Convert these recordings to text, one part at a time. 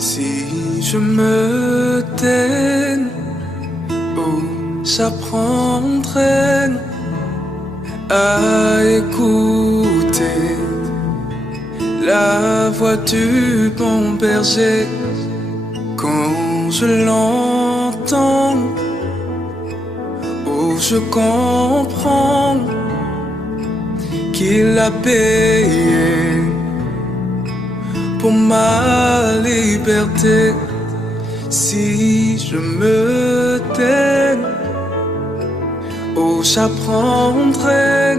Si je me tais, oh, j'apprendrai à écouter la voix du bon berger. Quand je l'entends, oh, je comprends qu'il a payé pour ma liberté. Si je me tais, oh, j'apprendrai.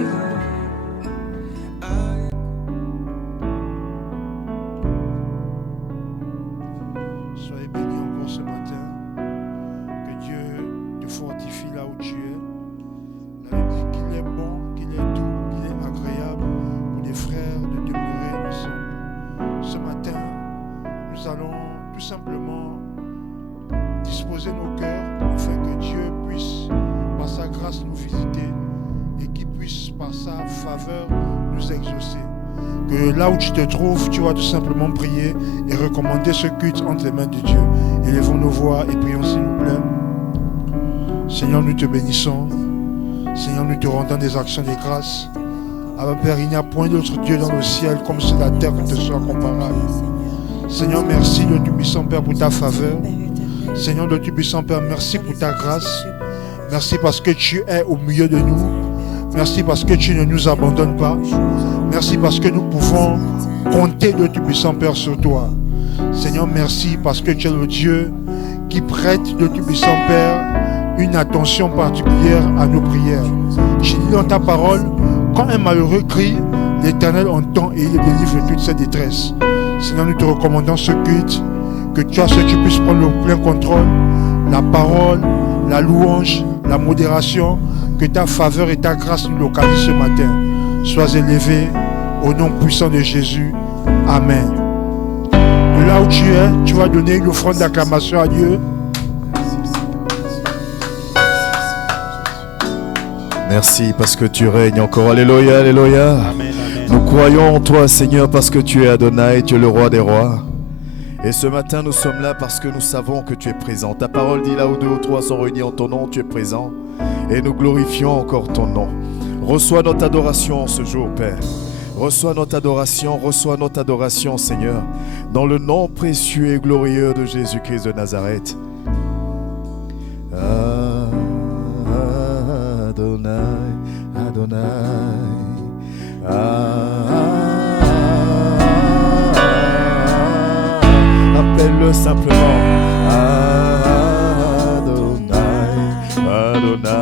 Soyez bénis encore ce matin. Que Dieu te fortifie là où tu es. La Bible dit qu'il est bon, qu'il est doux, qu'il est agréable pour les frères de demeurer ensemble. Ce matin, nous allons tout simplement disposer nos cœurs afin que Dieu puisse, par sa grâce, nous visiter et qu'il puisse, par sa faveur, nous exaucer. Que là où tu te trouves, tu vas tout simplement prier et recommander ce culte entre les mains de Dieu. Élevons nos voix et prions s'il nous plaît. Seigneur, nous te bénissons. Seigneur, nous te rendons des actions de grâce. Ah, Père, il n'y a point d'autre Dieu dans le ciel comme sur la terre qui te soit comparable. Seigneur, merci le Tout-Puissant Père pour ta faveur. Seigneur, le Tout-Puissant Père, merci pour ta grâce. Merci parce que tu es au milieu de nous. Merci parce que tu ne nous abandonnes pas. Merci parce que nous pouvons compter le Tout-Puissant Père sur toi. Seigneur, merci parce que tu es le Dieu qui prête le Tout-Puissant Père une attention particulière à nos prières. Tu dis dans ta parole, quand un malheureux crie, l'Éternel entend et il délivre de toute sa détresse. Seigneur, nous te recommandons ce culte, que tu puisses prendre le plein contrôle, la parole, la louange, la modération, que ta faveur et ta grâce nous localisent ce matin. Sois élevé au nom puissant de Jésus. Amen. De là où tu es, tu vas donner une offrande d'acclamation à Dieu. Merci parce que tu règnes encore. Alléluia, alléluia. Amen, amen. Nous croyons en toi, Seigneur, parce que tu es Adonai, tu es le roi des rois. Et ce matin, nous sommes là parce que nous savons que tu es présent. Ta parole dit là où deux ou trois sont réunis en ton nom, tu es présent. Et nous glorifions encore ton nom. Reçois notre adoration ce jour, Père. Reçois notre adoration, Seigneur. Dans le nom précieux et glorieux de Jésus-Christ de Nazareth. Adonai, Adonai. Appelle-le simplement. Adonai, Adonai.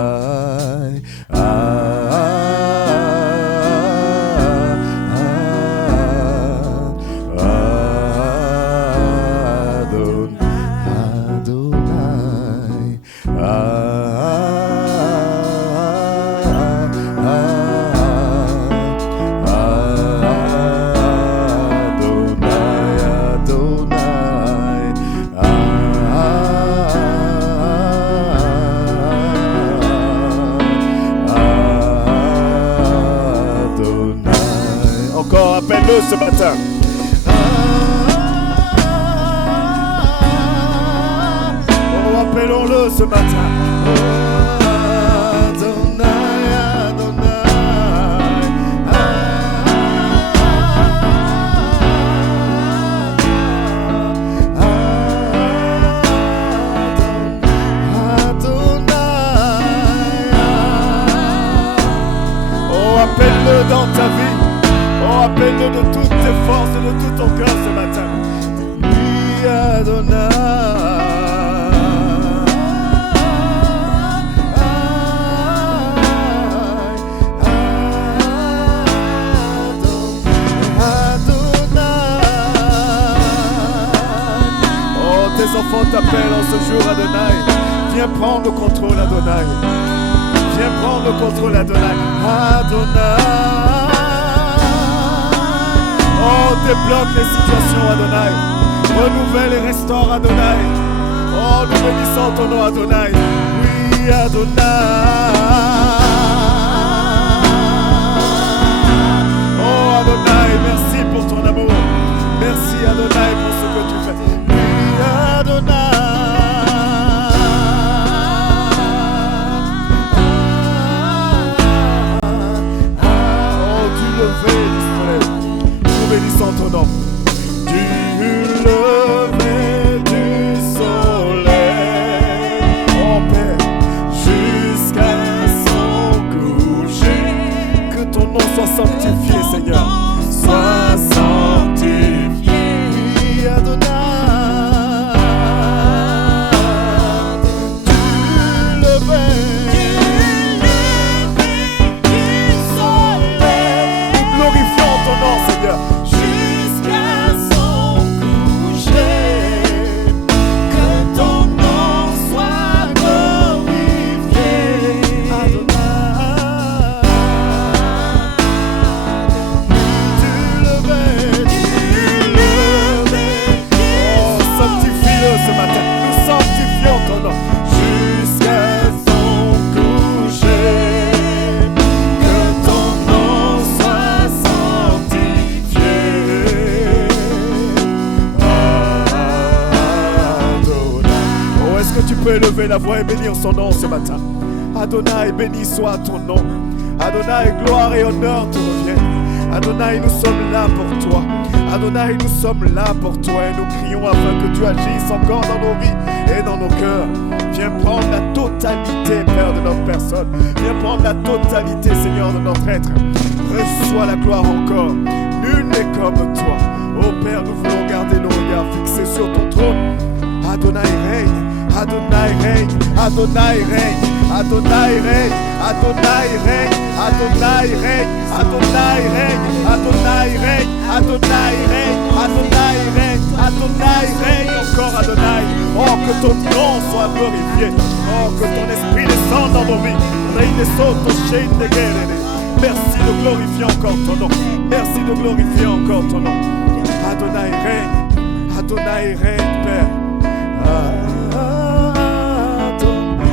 Appelle-le ce matin. Oh, appelons-le ce matin. Adonai, Adonai. Adonai. Oh, appelle-le dans ta vie. Oh, appelle-le de toutes tes forces et de tout ton cœur ce matin. Oui, Adonai. Oh, tes enfants t'appellent en ce jour, Adonai. Viens prendre le contrôle, Adonai. Viens prendre le contrôle, Adonai. Adonai. Oh, débloque les situations, Adonai. Renouvelle et restaure, Adonai. Oh, nous bénissons ton nom, Adonai. Oui, Adonai. Oh, Adonai, merci pour ton amour. Merci, Adonai, pour ce que tu fais. Oui, puissant ton nom. Du lever du soleil, oh Père, jusqu'à son coucher, que ton nom soit sanctifié, Seigneur. Sois sanctifié, Adonai. Élever la voix et bénir son nom ce matin. Adonai, béni soit ton nom. Adonai, gloire et honneur te reviennent. Adonai, nous sommes là pour toi. Adonai, nous sommes là pour toi et nous crions afin que tu agisses encore dans nos vies et dans nos cœurs. Viens prendre la totalité, Père, de notre personne. Viens prendre la totalité, Seigneur, de notre être. Reçois la gloire encore. Nul n'est comme toi. Oh Père, nous voulons garder le regard fixé sur ton trône. Adonai règne. Adonai règne, Adonai règne, Adonai règne, Adonai règne, Adonai règne, Adonai règne, Adonai règne, Adonai règne, Adonai règne, Adonai règne encore Adonai. Oh, que ton nom soit glorifié. Oh, que ton esprit descende dans nos vies. Merci de glorifier encore ton nom. Merci de glorifier encore ton nom. Adonai règne, Adonai règne, Père.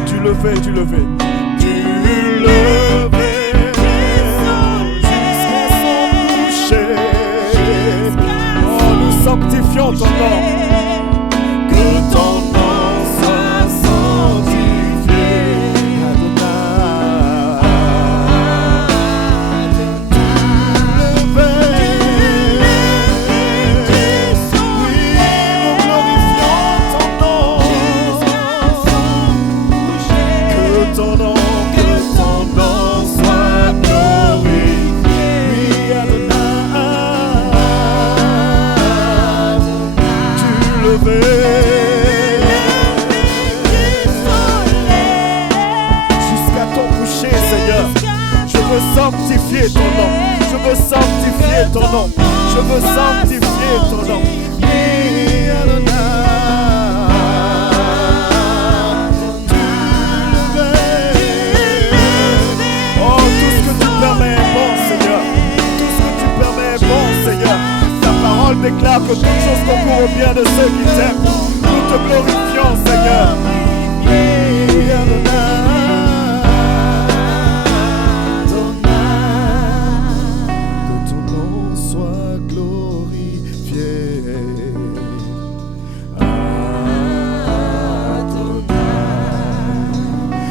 Du lever, du lever, du lever jusqu'à son coucher. Oh, nous sanctifions ton nom. Que ton nom soit sanctifié, Adonai. Jusqu'à ton coucher, Seigneur. Je veux sanctifier ton nom. Je veux sanctifier ton nom. Je veux sanctifier ton nom. Oh, tout ce que tu permets est bon, Seigneur. Tout ce que tu permets est bon, Seigneur. Ta parole déclare que toutes choses concourent au bien de ceux qui t'aiment. Nous te glorifions, Seigneur. Que ton nom soit glorifié.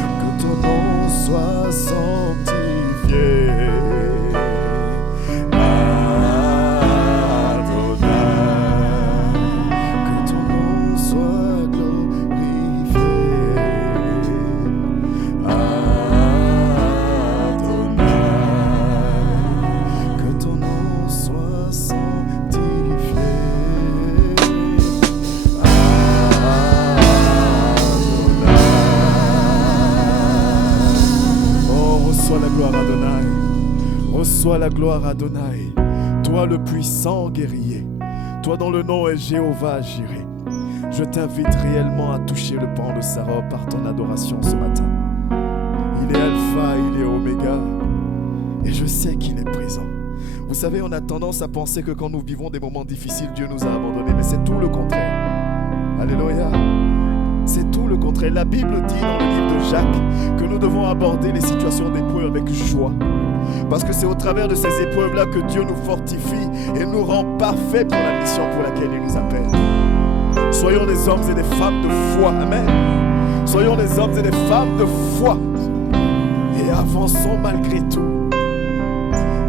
Que ton nom soit sanctifié. Reçois la gloire, Adonai. Toi le puissant guerrier, toi dont le nom est Jéhovah Jireh. Je t'invite réellement à toucher le pan de sa robe par ton adoration ce matin. Il est Alpha, il est Oméga, et je sais qu'il est présent. Vous savez, on a tendance à penser que quand nous vivons des moments difficiles, Dieu nous a abandonnés, mais c'est tout le contraire. Alléluia. C'est tout le contraire. La Bible dit dans le livre de Jacques que nous devons aborder les situations d'épreuve avec joie. Parce que c'est au travers de ces épreuves-là que Dieu nous fortifie et nous rend parfaits pour la mission pour laquelle il nous appelle. Soyons des hommes et des femmes de foi. Amen. Soyons des hommes et des femmes de foi. Et avançons malgré tout.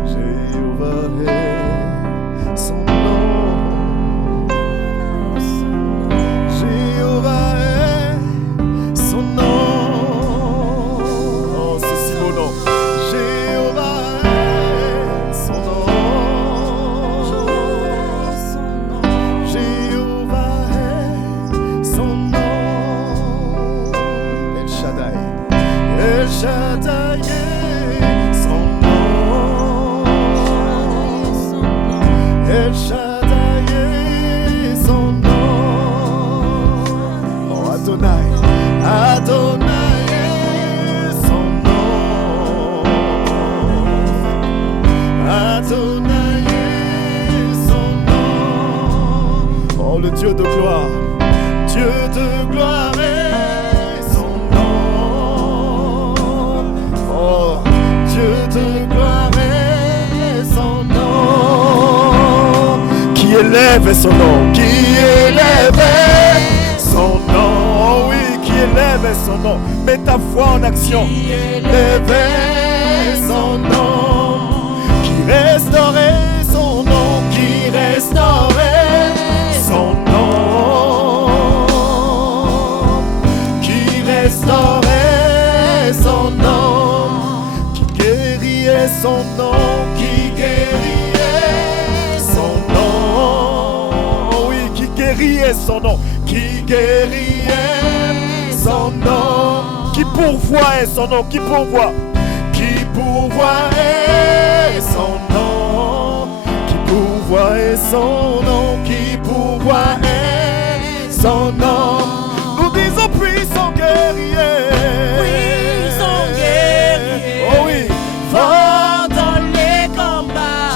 Jéhovah est son nom. Oh, le Dieu de gloire. Dieu de gloire est son nom. Oh, Dieu de gloire est son nom. Qui élève son nom, qui élève son nom. Oh oui, qui élève son nom. Mets ta foi en action. Qui élève son nom. Qui restaurait son nom, qui restaurait son nom. Qui restaurait son nom. Qui guérirait son nom, qui guérirait son nom. Oh oui, qui guérirait son nom, qui guérirait son nom. Qui pourvoit son nom, qui pourvoit. Qui pourvoit son nom, qui pourvoit son nom, qui pourvoit son nom. Nous disons puissant guerrier, Puissant guerrier, oh oui, fort dans les combats.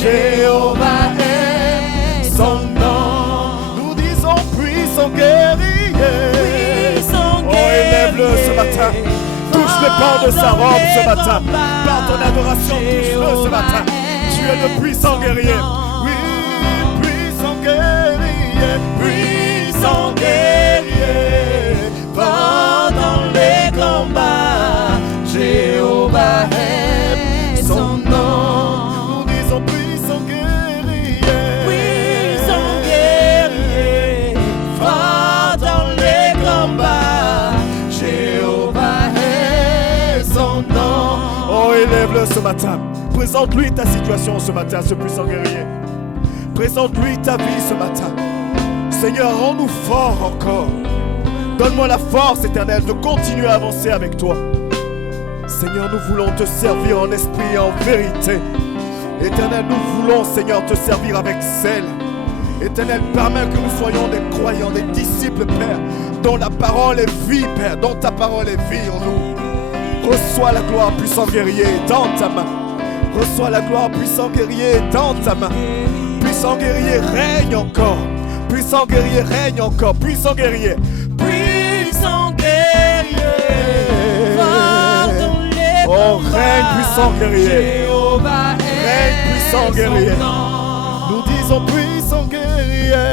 Jéhovah est son nom. Nous disons puissant guerrier, Puissant oh élève-le ce matin. Touche le pan de sa robe ce matin. Par ton adoration, touche-le ce matin. Tu es le puissant guerrier. Oui, puissant guerrier. Puissant guerrier. Pendant les combats, Jéhovah est son nom. Nous disons puissant guerrier. Puissant guerrier, fort dans les combats, Jéhovah est son nom. Oh, élève-le ce matin. Présente-lui ta situation ce matin, ce puissant guerrier. Présente-lui ta vie ce matin. Seigneur, rends-nous forts encore. Donne-moi la force éternelle de continuer à avancer avec toi. Seigneur, nous voulons te servir en esprit et en vérité. Éternel, nous voulons, Seigneur, te servir avec zèle. Éternel, permets que nous soyons des croyants, des disciples, Père, dont la parole est vie, Père, dont ta parole est vie en nous. Reçois la gloire, puissant guerrier, dans ta main. Reçois la gloire, puissant guerrier, dans ta main. Puissant guerrier, règne encore. Puissant guerrier, règne encore. Puissant guerrier. Puissant guerrier, fort dans les combats, Oh, règne, puissant guerrier. Jéhovah Règne, puissant est guerrier. son nom. Nous disons puissant guerrier.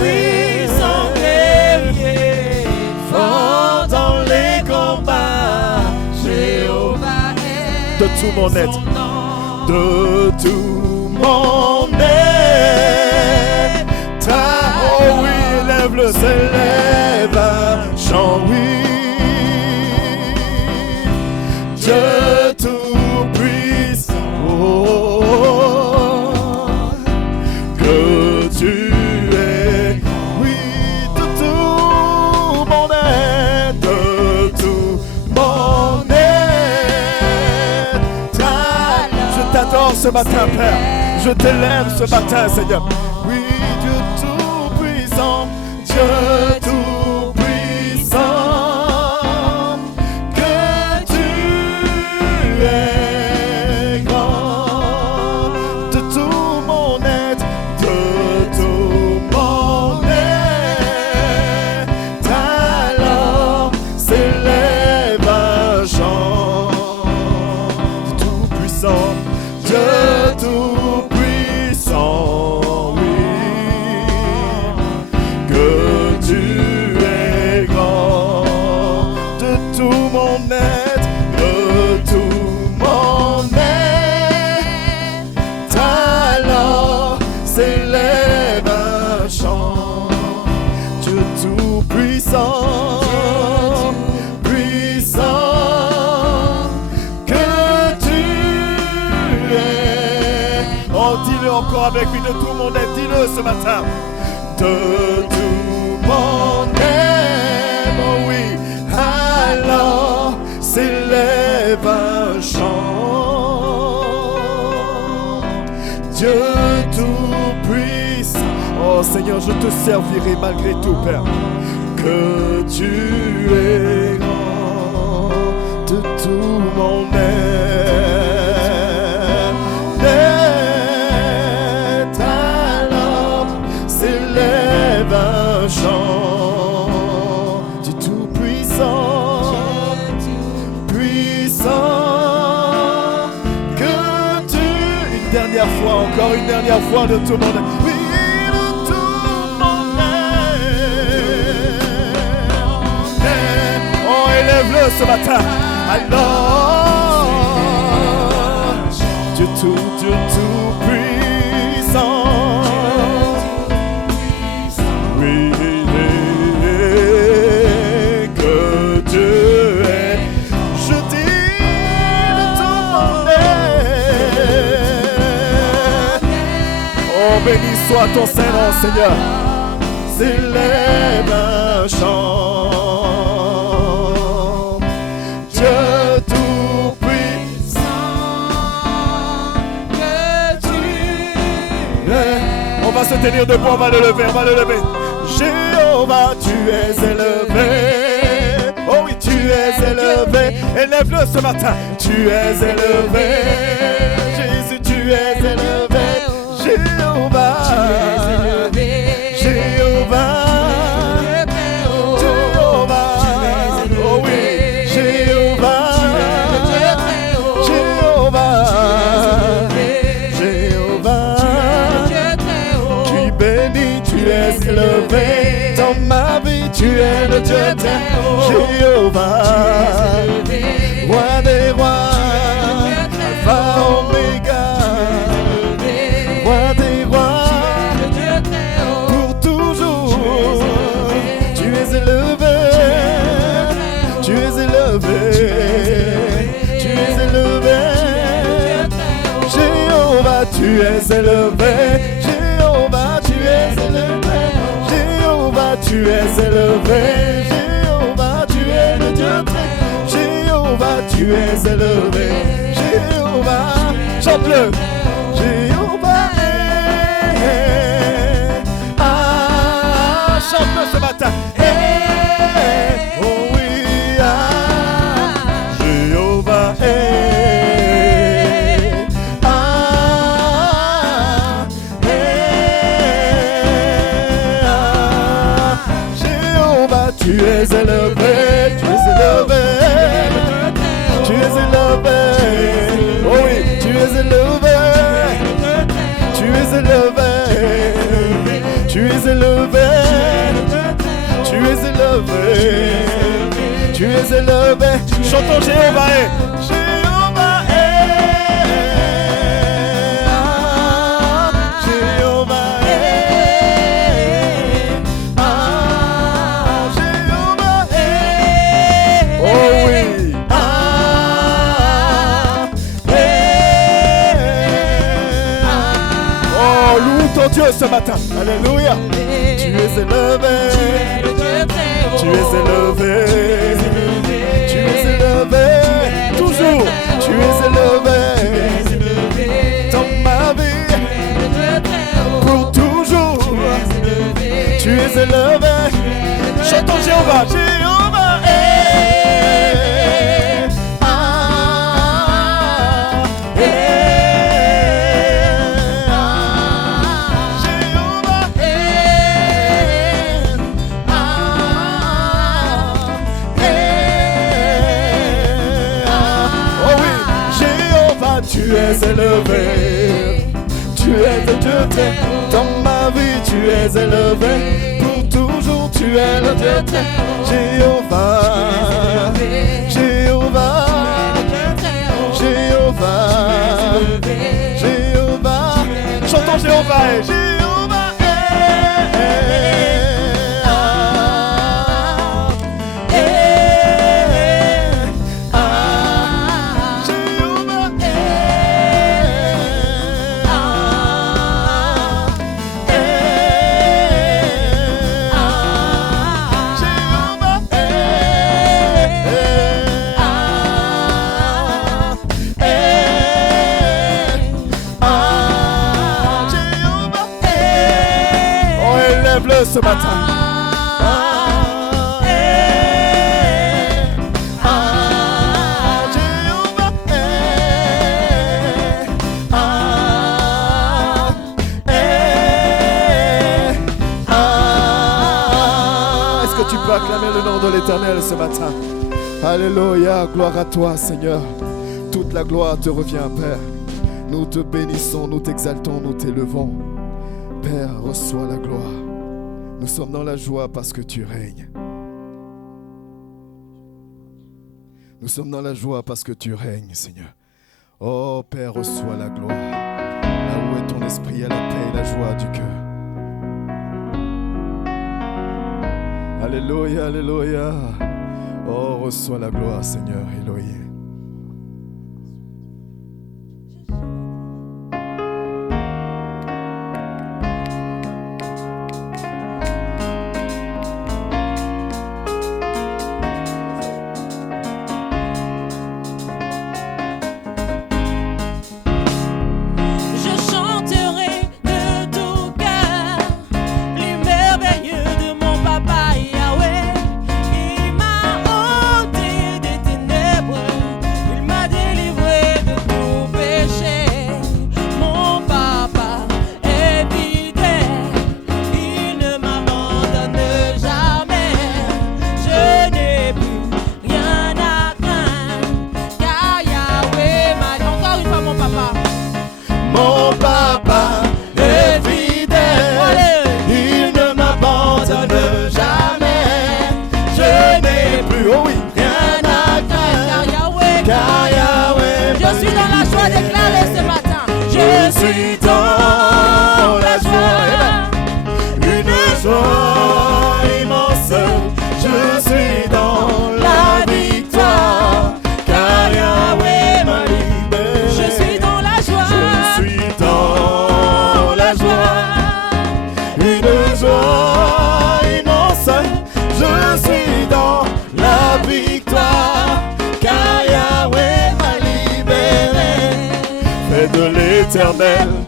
Puissant guerrier, fort dans les combats, Jéhovah est De tout mon être. son nom. De tout mon être. Oh oui, élève-le, s'élève un chant, oui. Dieu tout-puissant, oh, que tu es, oui, de tout mon être, de tout mon être. Je t'adore ce matin, Père. Je t'élève ce matin, Seigneur. Oui, Dieu tout-puissant, Dieu tout-puissant, que tu es grand. De tout mon être, de tout mon être, alors s'élève un chant. Dieu tout-puissant, Dieu tout-puissant, oui, que tu es grand. De tout mon être, de tout mon être, alors s'élève un chant. Dieu tout-puissant, puissant, que tu es. Oh, dis-le encore avec lui, de tout mon être, dis-le ce matin. De tout mon être, oh oui, alors s'élève un chant. Dieu tout-puissant. Oh Seigneur, je te servirai malgré tout, Père. Que tu es grand. De tout mon être, alors s'élève une dernière fois de tout mon âme. Oui, de tout mon âme. Oh, élève-le ce matin. Alors, Dieu tout puissant. Oui, que Dieu est. Je dis de tout mon être. Oh, béni soit ton Saint-Nom, Seigneur. S'élève un chant. Dieu tout-puissant, que tu es. On va se tenir debout, on va le lever, Jéhovah, tu es élevé. Oh oui, tu es élevé. Élève-le ce matin. Tu es élevé. Jésus, tu es élevé. Jéhovah, Jéhovah, Jéhovah, oh oui, Jéhovah, Jéhovah, Jéhovah, tu es béni, tu es élevé. Dans ma vie, tu es le Dieu très haut. Jéhovah, roi des rois, Alpha Omega. Tu es élevé, Jéhovah, tu es élevé, Jéhovah, tu es élevé, Jéhovah, tu es le Dieu très, Jéhovah, tu es élevé, Jéhovah, chante-le, Jéhovah est, chante-le ce matin, oh oui, Jéhovah est. Tu es élevé, tu es élevé, tu es élevé, oh oui, tu es élevé, tu es élevé, tu es élevé, tu es élevé, tu es élevé, chantons Jéhovah est, Jéhovah est, Jéhovah Dieu ce matin, alléluia. Tu es élevé, tu es élevé, tu es élevé, toujours, tu es élevé, dans ma vie, pour toujours, tu es élevé, chantons Jéhovah, Jéhovah tu es élevé, tu es le Dieu très, dans ma vie tu es élevé, pour toujours tu es le Dieu très, Jéhovah, Jéhovah, Jéhovah, Jéhovah, chantons Jéhovah et Jéhovah ce matin. Est-ce que tu peux acclamer le nom de l'Éternel ce matin? Alléluia, gloire à toi Seigneur. Toute la gloire te revient, Père. Nous te bénissons, nous t'exaltons, nous t'élevons. Père, reçois la gloire. Nous sommes dans la joie parce que tu règnes. Nous sommes dans la joie parce que tu règnes, Seigneur. Oh Père, reçois la gloire. Là où est ton esprit, il y a la paix et la joie du cœur. Alléluia, alléluia. Oh, reçois la gloire, Seigneur Elohim.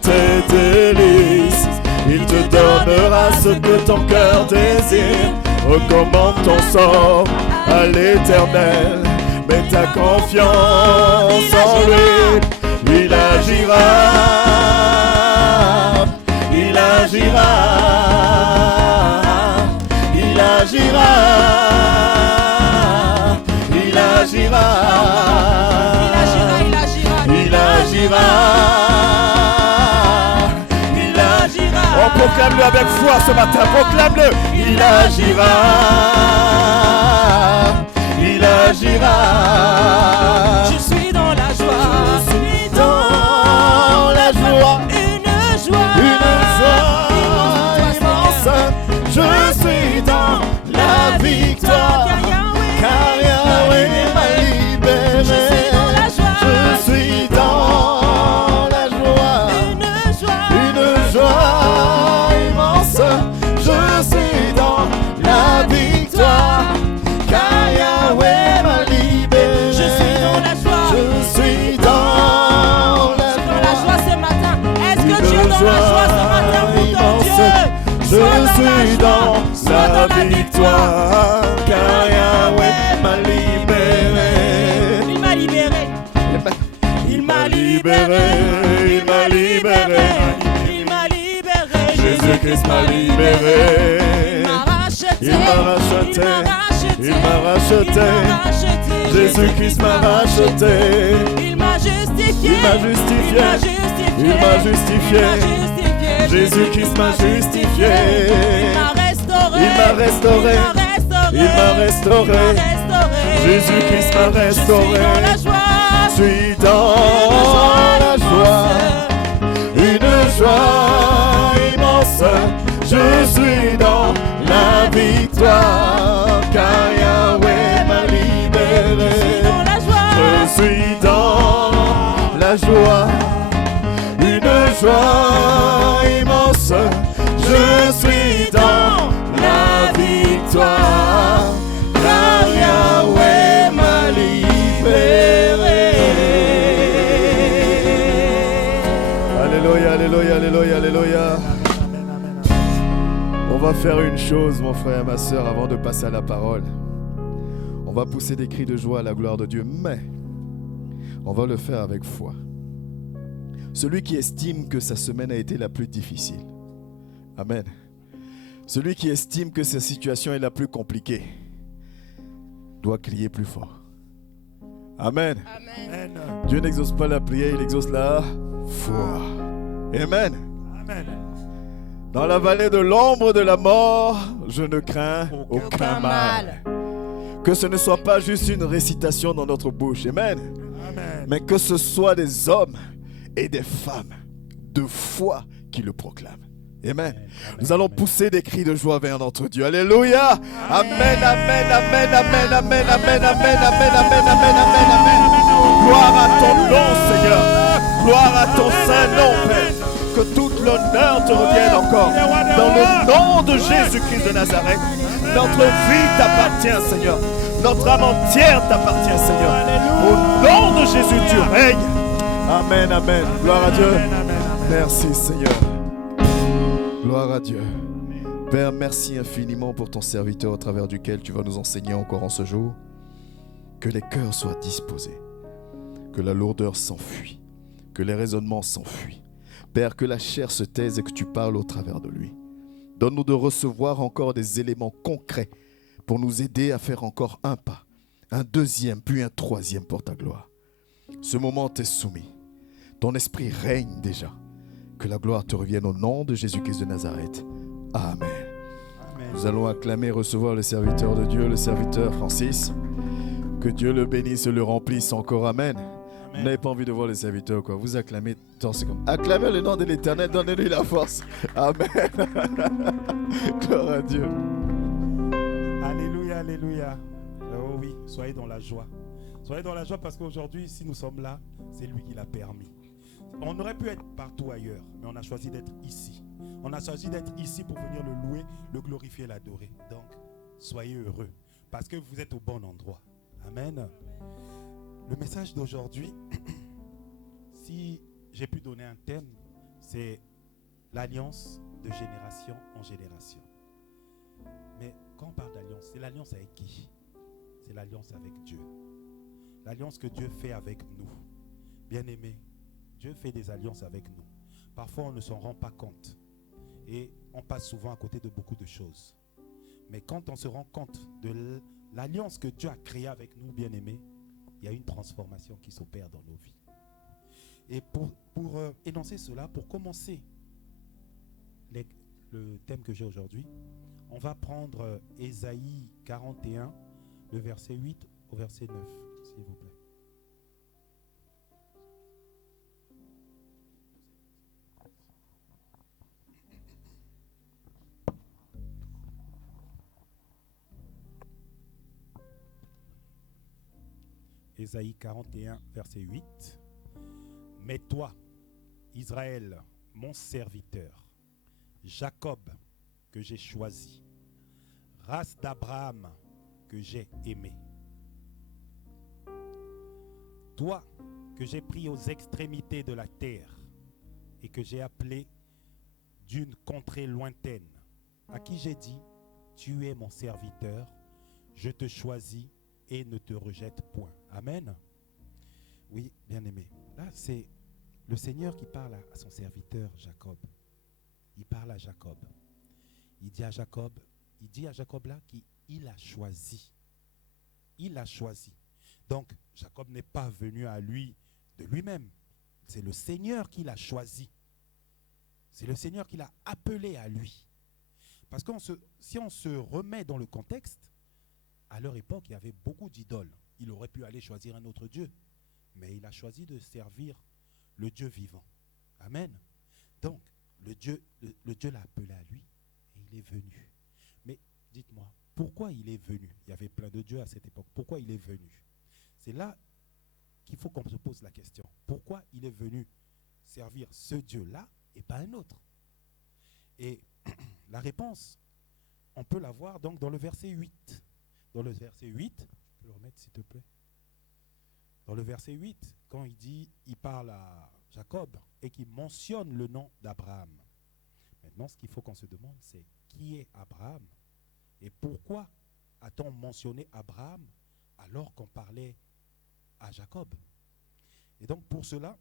Tes délices, il te donnera ce que ton cœur désire. Recommande ton sort à l'Éternel, mets ta confiance en lui. Il agira, il agira, il agira, il agira, il agira. On proclame-le avec foi ce matin, proclame-le. Il agira, il agira. Je suis dans la joie, je suis dans la joie, une joie immense. Je suis dans la victoire, car Yahweh m'a libéré. Je suis dans la joie, une joie immense. Je suis dans la victoire, car Yahweh m'a libéré. Je suis dans la joie. Je suis dans la joie ce matin. Est-ce que tu es dans la joie ce matin pour ton Dieu? Je suis dans la victoire, car Yahweh m'a libéré. Il m'a libéré. Il m'a libéré. Il m'a libéré. Il m'a libéré. Jésus-Christ m'a libéré. Il m'a racheté. Il m'a racheté. Jésus-Christ m'a racheté. Il m'a justifié. Il m'a justifié. Il m'a justifié. Jésus-Christ m'a justifié. Il m'a restauré. Il m'a restauré. Il m'a restauré. Jésus-Christ m'a restauré. Je suis dans la joie. Une joie immense. Je suis dans la victoire, car Yahweh m'a libéré. Je suis dans la joie, une joie immense. Je suis dans la victoire, car Yahweh m'a libéré. Alléluia, alléluia, alléluia, alléluia. On va faire une chose, mon frère et ma soeur, avant de passer à la parole. On va pousser des cris de joie à la gloire de Dieu, mais on va le faire avec foi. Celui qui estime que sa semaine a été la plus difficile, amen. Celui qui estime que sa situation est la plus compliquée, doit crier plus fort. Amen. Amen. Dieu n'exauce pas la prière, il exauce la foi. Amen. Amen. Dans la vallée de l'ombre de la mort, je ne crains aucun mal. Que ce ne soit pas juste une récitation dans notre bouche. Amen. Amen. Mais que ce soit des hommes et des femmes de foi qui le proclament. Amen. Nous allons pousser des cris de joie vers notre Dieu. Alléluia. Amen, amen, amen, amen, amen, amen, amen, amen, amen, amen, amen, amen. Gloire à ton nom, Seigneur. Gloire à ton saint nom, Père. Que toute l'honneur te revienne encore. Dans le nom de Jésus-Christ de Nazareth, notre vie t'appartient, Seigneur. Notre âme entière t'appartient, Seigneur. Au nom de Jésus, tu règnes. Amen, amen. Gloire à Dieu. Merci, Seigneur. Gloire à Dieu. Père, merci infiniment pour ton serviteur au travers duquel tu vas nous enseigner encore en ce jour. Que les cœurs soient disposés. Que la lourdeur s'enfuit. Que les raisonnements s'enfuient. Père, que la chair se taise et que tu parles au travers de lui. Donne-nous de recevoir encore des éléments concrets pour nous aider à faire encore un pas, un deuxième, puis un troisième pour ta gloire. Ce moment t'est soumis. Ton esprit règne déjà. Que la gloire te revienne au nom de Jésus-Christ de Nazareth. Amen. Amen. Nous allons acclamer, recevoir le serviteur de Dieu, le serviteur Francis. Que Dieu le bénisse et le remplisse encore. Amen. Vous n'avez pas envie de voir le serviteur, quoi. Vous acclamez. Acclamez le nom de l'Éternel, donnez-lui la force. Amen. Gloire à Dieu. Alléluia, alléluia. Oh oui, soyez dans la joie. Soyez dans la joie parce qu'aujourd'hui, si nous sommes là, c'est lui qui l'a permis. On aurait pu être partout ailleurs, mais on a choisi d'être ici. On a choisi d'être ici pour venir le louer, le glorifier, l'adorer. Donc, soyez heureux parce que vous êtes au bon endroit. Amen. Le message d'aujourd'hui, si j'ai pu donner un thème, c'est l'alliance de génération en génération. Mais quand on parle d'alliance, c'est l'alliance avec qui? C'est l'alliance avec Dieu. L'alliance que Dieu fait avec nous. Bien-aimés, Dieu fait des alliances avec nous. Parfois, on ne s'en rend pas compte. Et on passe souvent à côté de beaucoup de choses. Mais quand on se rend compte de l'alliance que Dieu a créée avec nous, bien-aimés, il y a une transformation qui s'opère dans nos vies. Et pour énoncer cela, pour commencer le thème que j'ai aujourd'hui, on va prendre Ésaïe 41, le verset 8 au verset 9, s'il vous plaît. Ésaïe 41, verset 8. Mais toi, Israël, mon serviteur, Jacob, que j'ai choisi, race d'Abraham, que j'ai aimé. Toi, que j'ai pris aux extrémités de la terre et que j'ai appelé d'une contrée lointaine, à qui j'ai dit, tu es mon serviteur, je te choisis et ne te rejette point. Amen. Oui, bien-aimé. Là, c'est le Seigneur qui parle à son serviteur Jacob. Il parle à Jacob. Il dit à Jacob là qu'il a choisi. Il a choisi. Donc, Jacob n'est pas venu à lui de lui-même. C'est le Seigneur qui l'a choisi. C'est le Seigneur qui l'a appelé à lui. Parce que si on se remet dans le contexte, à leur époque, il y avait beaucoup d'idoles. Il aurait pu aller choisir un autre Dieu. Mais il a choisi de servir le Dieu vivant. Amen. Donc, le Dieu l'a appelé à lui et il est venu. Mais dites-moi, pourquoi il est venu? Il y avait plein de dieux à cette époque. Pourquoi il est venu? C'est là qu'il faut qu'on se pose la question. Pourquoi il est venu servir ce Dieu-là et pas un autre? Et la réponse, on peut la voir donc dans le verset 8. Dans le verset 8, tu peux le remettre s'il te plaît. Dans le verset 8, quand il parle à Jacob et qu'il mentionne le nom d'Abraham. Maintenant, ce qu'il faut qu'on se demande, c'est qui est Abraham? Et pourquoi a-t-on mentionné Abraham alors qu'on parlait à Jacob? Et donc pour cela,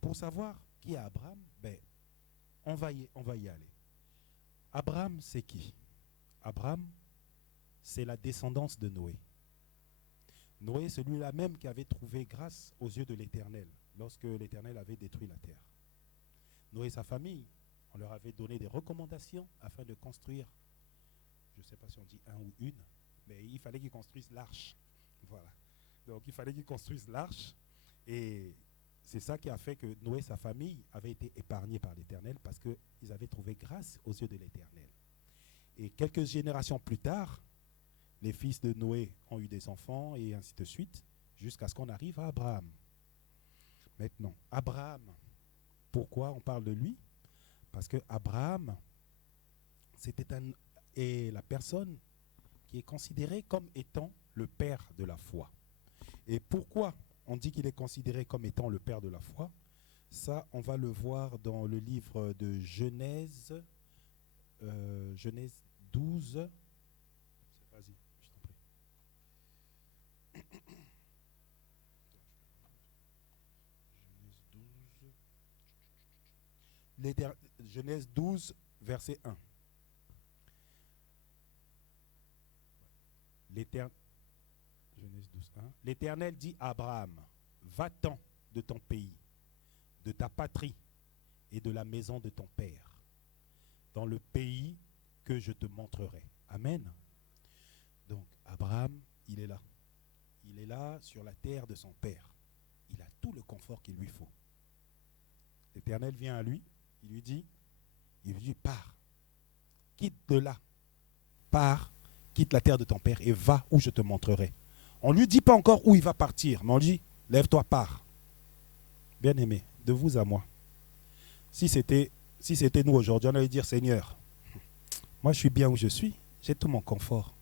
pour savoir qui est Abraham, on va y aller. Abraham, c'est qui? Abraham, c'est la descendance de Noé. Noé, celui-là même qui avait trouvé grâce aux yeux de l'Éternel lorsque l'Éternel avait détruit la terre. Noé et sa famille, on leur avait donné des recommandations afin de construire, je ne sais pas si on dit un ou une, mais il fallait qu'ils construisent l'arche. Voilà. Donc il fallait qu'ils construisent l'arche. Et c'est ça qui a fait que Noé et sa famille avaient été épargnés par l'Éternel parce qu'ils avaient trouvé grâce aux yeux de l'Éternel. Et quelques générations plus tard, les fils de Noé ont eu des enfants et ainsi de suite, jusqu'à ce qu'on arrive à Abraham. Maintenant, Abraham, pourquoi on parle de lui? Parce que Abraham, est la personne qui est considérée comme étant le père de la foi. Et pourquoi on dit qu'il est considéré comme étant le père de la foi? Ça, on va le voir dans le livre de Genèse, Genèse 12. Vas-y, je t'en prie. Genèse 12, verset 1. Genèse 12, 1. L'Éternel dit à Abraham, va-t'en de ton pays, de ta patrie et de la maison de ton père, dans le pays que je te montrerai. Amen. Donc, Abraham, il est là. Il est là sur la terre de son père. Il a tout le confort qu'il lui faut. L'Éternel vient à lui, il lui dit, pars, quitte de là, pars, quitte la terre de ton père et va où je te montrerai. On ne lui dit pas encore où il va partir, mais on lui dit, lève-toi, pars. Bien-aimé, de vous à moi. Si c'était nous aujourd'hui, on allait dire, Seigneur, moi je suis bien où je suis, j'ai tout mon confort.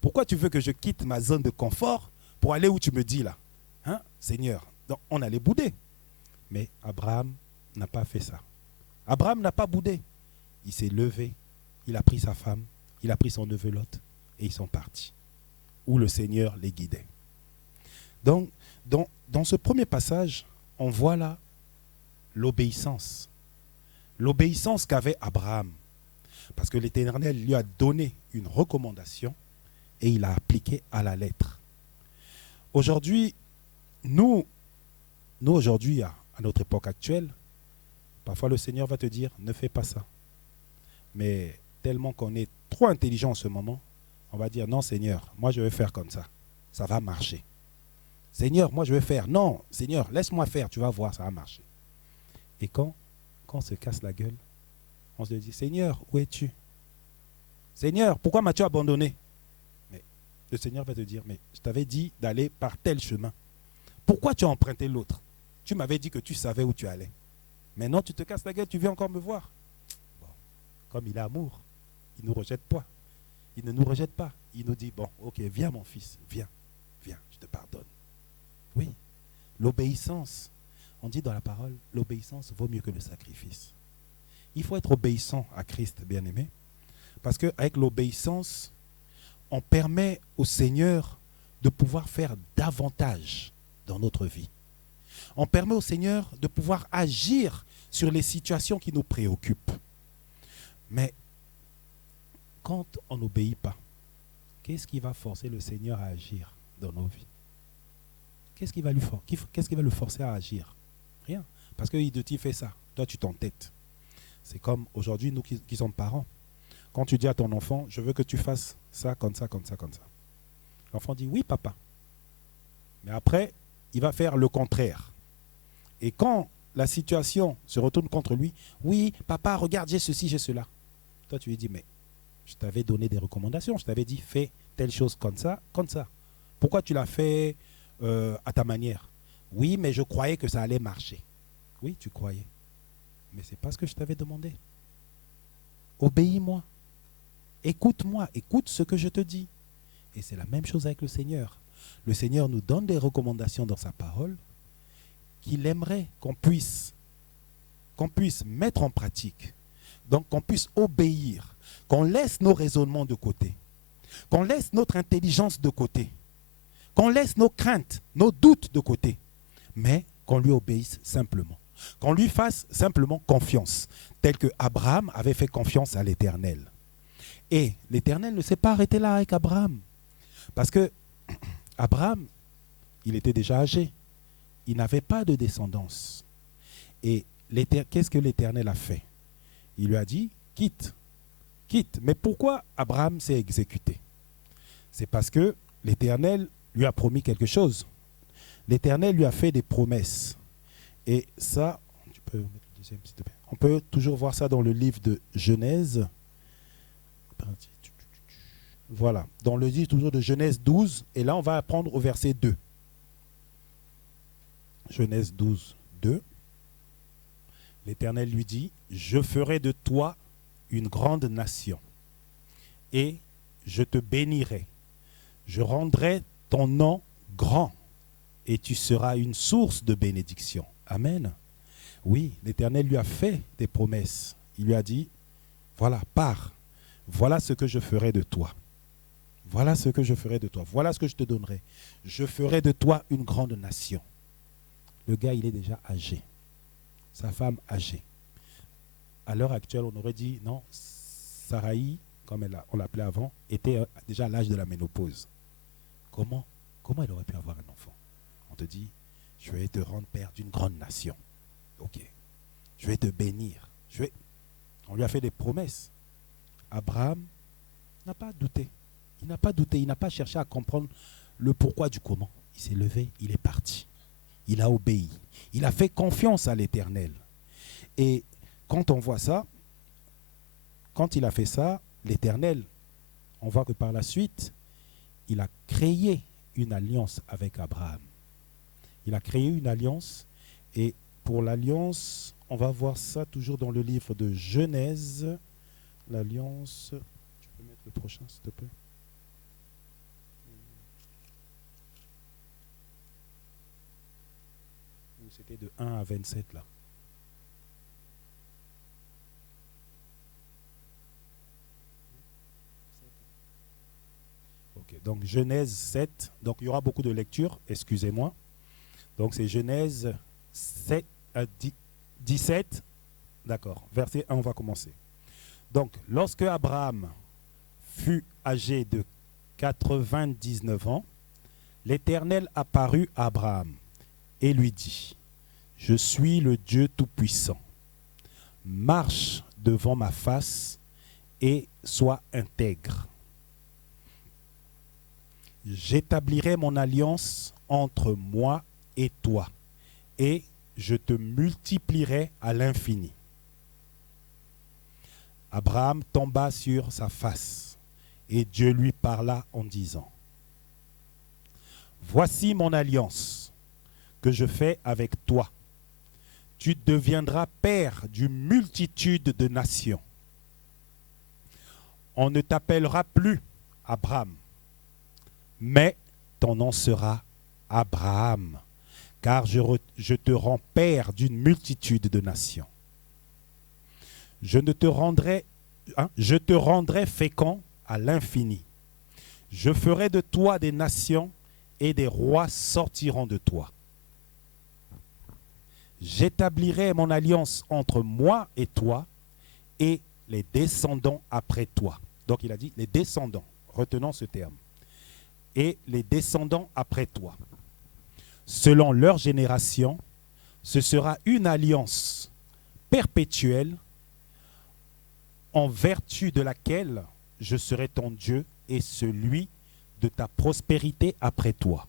Pourquoi tu veux que je quitte ma zone de confort pour aller où tu me dis là? Hein, Seigneur, donc on allait bouder. Mais Abraham n'a pas fait ça. Abraham n'a pas boudé. Il s'est levé, il a pris sa femme, il a pris son neveu Lot et ils sont partis. Où le Seigneur les guidait. Donc, dans ce premier passage, on voit là l'obéissance. L'obéissance qu'avait Abraham. Parce que l'Éternel lui a donné une recommandation et il a appliqué à la lettre. Aujourd'hui, nous aujourd'hui, à notre époque actuelle, parfois le Seigneur va te dire, ne fais pas ça. Mais tellement qu'on est trop intelligent en ce moment, on va dire, non Seigneur, moi je vais faire comme ça. Ça va marcher. Seigneur, moi je vais faire. Non, Seigneur, laisse-moi faire, tu vas voir, ça va marcher. Et quand on se casse la gueule, on se dit, Seigneur, où es-tu? Seigneur, pourquoi m'as-tu abandonné? Mais le Seigneur va te dire, mais je t'avais dit d'aller par tel chemin. Pourquoi tu as emprunté l'autre? Tu m'avais dit que tu savais où tu allais. Maintenant, tu te casses la gueule, tu viens encore me voir. Bon, comme il a amour, il ne nous rejette pas. Il ne nous rejette pas. Il nous dit, bon, ok, viens mon fils, viens, je te pardonne. Oui, l'obéissance. On dit dans la parole, l'obéissance vaut mieux que le sacrifice. Il faut être obéissant à Christ, bien-aimé. Parce qu'avec l'obéissance, on permet au Seigneur de pouvoir faire davantage dans notre vie. On permet au Seigneur de pouvoir agir sur les situations qui nous préoccupent. Mais quand on n'obéit pas, qu'est-ce qui va forcer le Seigneur à agir dans nos vies? Qu'est-ce qui va le forcer à agir? Rien. Parce qu'il te dit, fais ça. Toi, tu t'entêtes. C'est comme aujourd'hui, nous qui sommes parents. Quand tu dis à ton enfant, je veux que tu fasses ça, comme ça, comme ça, comme ça. L'enfant dit, oui, papa. Mais après, il va faire le contraire. Et quand la situation se retourne contre lui, oui, papa, regarde, j'ai ceci, j'ai cela. Toi, tu lui dis, mais je t'avais donné des recommandations. Je t'avais dit, fais telle chose comme ça, comme ça. Pourquoi tu l'as fait à ta manière? Oui, mais je croyais que ça allait marcher. Oui, tu croyais. Mais ce n'est pas ce que je t'avais demandé. Obéis-moi. Écoute-moi. Écoute ce que je te dis. Et c'est la même chose avec le Seigneur. Le Seigneur nous donne des recommandations dans sa parole qu'il aimerait qu'on puisse mettre en pratique. Donc qu'on puisse obéir. Qu'on laisse nos raisonnements de côté. Qu'on laisse notre intelligence de côté. Qu'on laisse nos craintes, nos doutes de côté. Mais qu'on lui obéisse simplement. Qu'on lui fasse simplement confiance. Tel que Abraham avait fait confiance à l'Éternel. Et l'Éternel ne s'est pas arrêté là avec Abraham. Parce que Abraham, il était déjà âgé. Il n'avait pas de descendance. Et qu'est-ce que l'Éternel a fait? Il lui a dit, quitte. Mais pourquoi Abraham s'est exécuté? C'est parce que l'Éternel lui a promis quelque chose. L'Éternel lui a fait des promesses. Et ça, tu peux mettre le deuxième, s'il te plaît. On peut toujours voir ça dans le livre de Genèse. Voilà, dans le livre toujours de Genèse 12. Et là, on va apprendre au verset 2. Genèse 12, 2. L'Éternel lui dit, je ferai de toi une grande nation, et je te bénirai. Je rendrai ton nom grand, et tu seras une source de bénédiction. Amen. Oui, l'Éternel lui a fait des promesses. Il lui a dit, voilà, pars. Voilà ce que je ferai de toi. Voilà ce que je ferai de toi. Voilà ce que je te donnerai. Je ferai de toi une grande nation. Le gars, il est déjà âgé. Sa femme âgée. À l'heure actuelle, on aurait dit, non, Sarai, comme on l'appelait avant, était déjà à l'âge de la ménopause. Comment elle aurait pu avoir un enfant? On te dit, je vais te rendre père d'une grande nation. Ok. Je vais te bénir. On lui a fait des promesses. Abraham n'a pas douté. Il n'a pas douté. Il n'a pas cherché à comprendre le pourquoi du comment. Il s'est levé, il est parti. Il a obéi. Il a fait confiance à l'Éternel. Et quand on voit ça, quand il a fait ça, l'Éternel, on voit que par la suite, il a créé une alliance avec Abraham. Il a créé une alliance, et pour l'alliance, on va voir ça toujours dans le livre de Genèse. L'alliance, tu peux mettre le prochain s'il te plaît. C'était de 1 à 27 là. Ok, donc Genèse 7, donc il y aura beaucoup de lectures, excusez-moi. Donc c'est Genèse 7, 17, d'accord, verset 1, on va commencer. Donc, lorsque Abraham fut âgé de 99 ans, l'Éternel apparut à Abraham et lui dit, je suis le Dieu Tout-Puissant. Marche devant ma face et sois intègre. J'établirai mon alliance entre moi et toi, et je te multiplierai à l'infini. Abraham tomba sur sa face, et Dieu lui parla en disant, voici mon alliance que je fais avec toi. Tu deviendras père d'une multitude de nations. On ne t'appellera plus Abraham, mais ton nom sera Abraham, car je te rends père d'une multitude de nations. Je te rendrai fécond à l'infini. Je ferai de toi des nations et des rois sortiront de toi. J'établirai mon alliance entre moi et toi et les descendants après toi. Donc il a dit les descendants, retenons ce terme. Et les descendants après toi. Selon leur génération, ce sera une alliance perpétuelle en vertu de laquelle je serai ton Dieu et celui de ta prospérité après toi.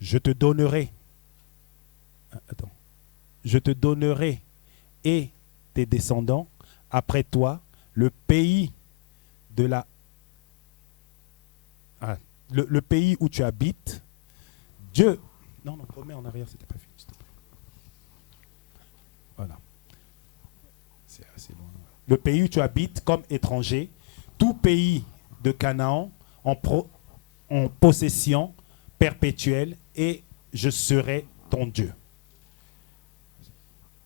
Je te donnerai et tes descendants après toi le pays de le pays où tu habites. Dieu. Non, remets en arrière, c'était pas fini, s'il te plaît. Voilà. C'est assez loin. Le pays où tu habites comme étranger, tout pays de Canaan en possession perpétuelle, et je serai ton Dieu.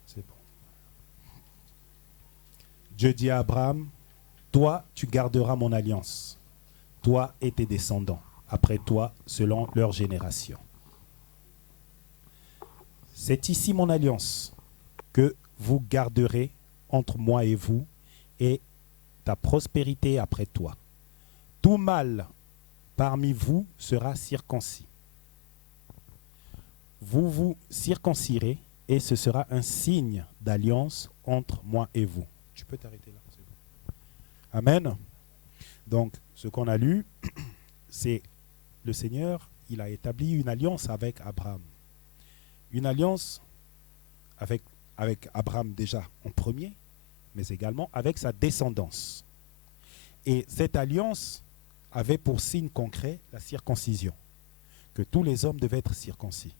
C'est bon. Dieu dit à Abraham, toi, tu garderas mon alliance, toi et tes descendants, après toi, selon leur génération. C'est ici mon alliance que vous garderez entre moi et vous, et ta prospérité après toi. Tout mâle parmi vous sera circoncis. Vous vous circoncirez et ce sera un signe d'alliance entre moi et vous. Tu peux t'arrêter là, c'est bon. Amen. Donc, ce qu'on a lu, c'est le Seigneur, il a établi une alliance avec Abraham. Une alliance avec Abraham déjà en premier, mais également avec sa descendance. Et cette alliance avait pour signe concret la circoncision, que tous les hommes devaient être circoncis.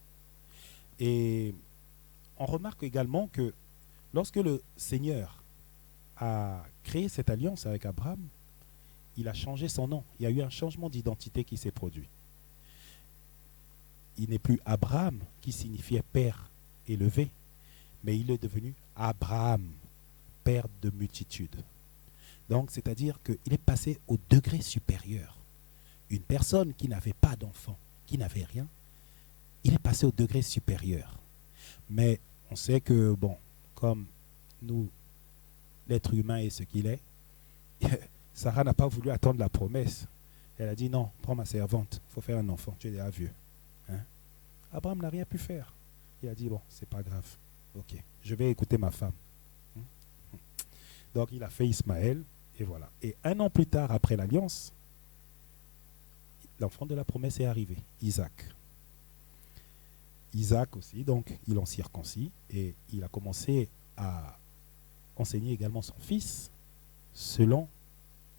Et on remarque également que lorsque le Seigneur a créé cette alliance avec Abraham, il a changé son nom. Il y a eu un changement d'identité qui s'est produit. Il n'est plus Abraham, qui signifiait père élevé, mais il est devenu Abraham, père de multitudes. Donc, c'est-à-dire qu'il est passé au degré supérieur. Une personne qui n'avait pas d'enfant, qui n'avait rien, il est passé au degré supérieur. Mais on sait que, bon, comme nous, l'être humain est ce qu'il est, Sarah n'a pas voulu attendre la promesse. Elle a dit non, prends ma servante, il faut faire un enfant, tu es déjà vieux. Hein? Abraham n'a rien pu faire. Il a dit bon, c'est pas grave, ok, je vais écouter ma femme. Donc il a fait Ismaël, et voilà. Et 1 an plus tard, après l'alliance, l'enfant de la promesse est arrivé, Isaac. Isaac aussi, donc ils l'ont circoncis, et il a commencé à enseigner également son fils selon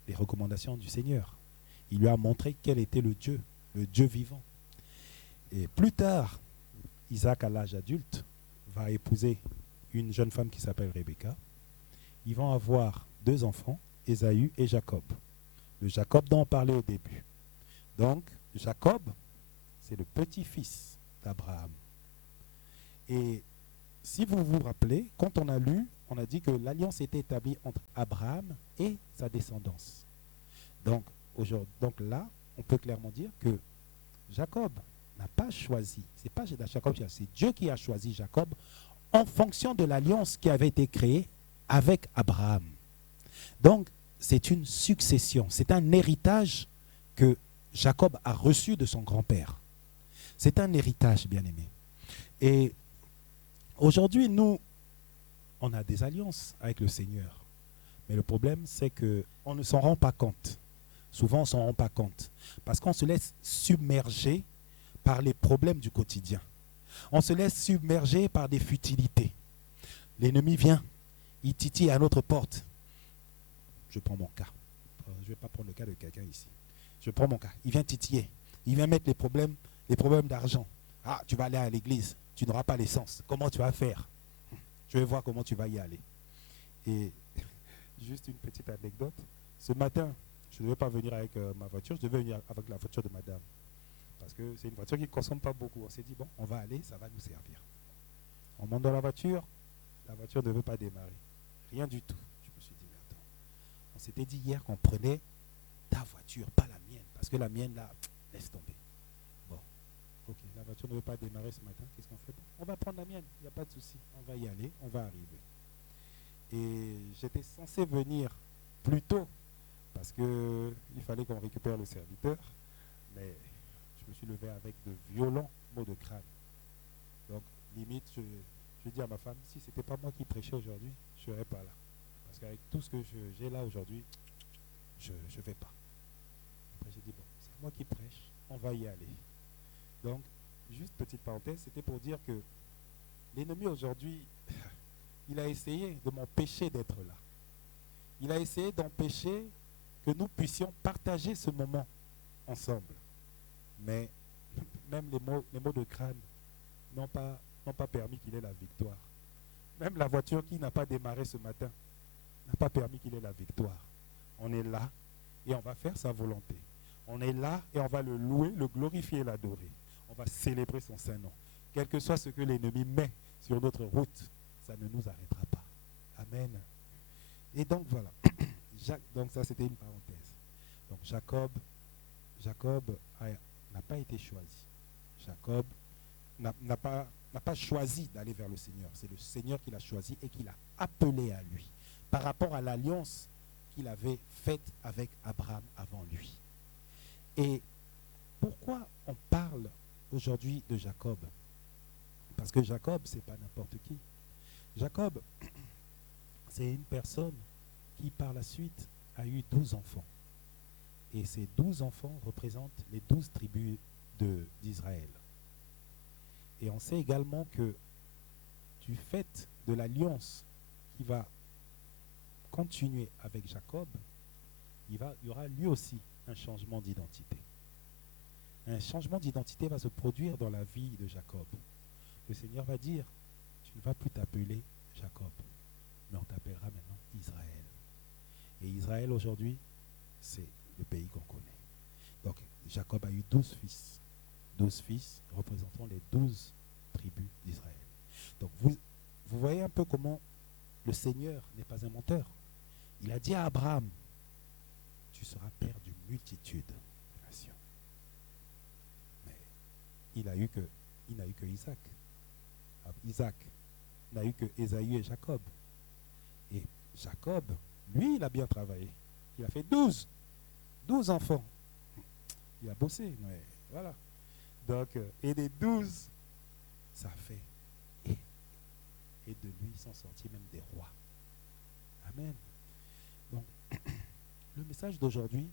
les recommandations du Seigneur. Il lui a montré quel était le Dieu vivant. Et plus tard, Isaac, à l'âge adulte, va épouser une jeune femme qui s'appelle Rebecca. Ils vont avoir 2 enfants, Ésaü et Jacob. Le Jacob dont on parlait au début. Donc, Jacob, c'est le petit-fils d'Abraham. Et si vous vous rappelez, quand on a lu, on a dit que l'alliance était établie entre Abraham et sa descendance. Donc là, on peut clairement dire que Jacob n'a pas choisi, c'est pas Jacob, c'est Dieu qui a choisi Jacob en fonction de l'alliance qui avait été créée avec Abraham. Donc, c'est une succession, c'est un héritage que Jacob a reçu de son grand-père. C'est un héritage, bien-aimé. Et aujourd'hui, nous, on a des alliances avec le Seigneur. Mais le problème, c'est qu'on ne s'en rend pas compte. Souvent, on ne s'en rend pas compte. Parce qu'on se laisse submerger par les problèmes du quotidien. On se laisse submerger par des futilités. L'ennemi vient, il titille à notre porte. Je prends mon cas. Je ne vais pas prendre le cas de quelqu'un ici. Je prends mon cas. Il vient titiller. Il vient mettre les problèmes d'argent. Ah, tu vas aller à l'église. Tu n'auras pas l'essence. Comment tu vas faire? Je vais voir comment tu vas y aller. Et juste une petite anecdote. Ce matin, je ne devais pas venir avec ma voiture, je devais venir avec la voiture de madame. Parce que c'est une voiture qui ne consomme pas beaucoup. On s'est dit, bon, on va aller, ça va nous servir. On monte dans la voiture ne veut pas démarrer. Rien du tout. Je me suis dit, mais attends. On s'était dit hier qu'on prenait ta voiture, pas la mienne. Parce que la mienne, là, laisse tomber. Bon, ok, la voiture ne veut pas démarrer ce matin. Qu'est-ce qu'on fait? On va prendre la mienne, il n'y a pas de souci. On va y aller, on va arriver. Et j'étais censé venir plus tôt parce qu'il fallait qu'on récupère le serviteur. Mais je me suis levé avec de violents maux de crâne. Donc, limite, je dis à ma femme, si ce n'était pas moi qui prêchais aujourd'hui, je ne serais pas là. Parce qu'avec tout ce que j'ai là aujourd'hui, je ne vais pas. Après, j'ai dit, bon, c'est moi qui prêche, on va y aller. Donc, juste petite parenthèse, c'était pour dire que l'ennemi aujourd'hui, il a essayé de m'empêcher d'être là. Il a essayé d'empêcher que nous puissions partager ce moment ensemble. Mais même les mots de crâne n'ont pas permis qu'il ait la victoire. Même la voiture qui n'a pas démarré ce matin n'a pas permis qu'il ait la victoire. On est là et on va faire sa volonté. On est là et on va le louer, le glorifier et l'adorer. On va célébrer son saint nom. Quel que soit ce que l'ennemi met sur notre route, ça ne nous arrêtera pas. Amen. Et donc voilà. Donc ça c'était une parenthèse. Donc Jacob n'a pas été choisi. Jacob n'a pas choisi d'aller vers le Seigneur. C'est le Seigneur qui l'a choisi et qui l'a appelé à lui par rapport à l'alliance qu'il avait faite avec Abraham avant lui. Et pourquoi on parle aujourd'hui de Jacob? Parce que Jacob, ce n'est pas n'importe qui. Jacob, c'est une personne qui, par la suite, a eu 12 enfants. Et ces 12 enfants représentent les 12 tribus d'Israël. Et on sait également que du fait de l'alliance qui va continuer avec Jacob, il y aura lui aussi un changement d'identité. Un changement d'identité va se produire dans la vie de Jacob. Le Seigneur va dire, tu ne vas plus t'appeler Jacob, mais on t'appellera maintenant Israël. Et Israël aujourd'hui, c'est le pays qu'on connaît. Donc Jacob a eu 12 fils. 12 fils représentant les 12 tribus d'Israël. Donc vous voyez un peu comment le Seigneur n'est pas un menteur. Il a dit à Abraham, tu seras père d'une multitude de nations. Mais il n'a eu que Isaac. Isaac n'a eu que Ésaü et Jacob. Et Jacob, lui, il a bien travaillé. Il a fait 12 enfants. Il a bossé, mais voilà. Donc, et des 12, ça fait. Et de lui sont sortis même des rois. Amen. Donc, le message d'aujourd'hui,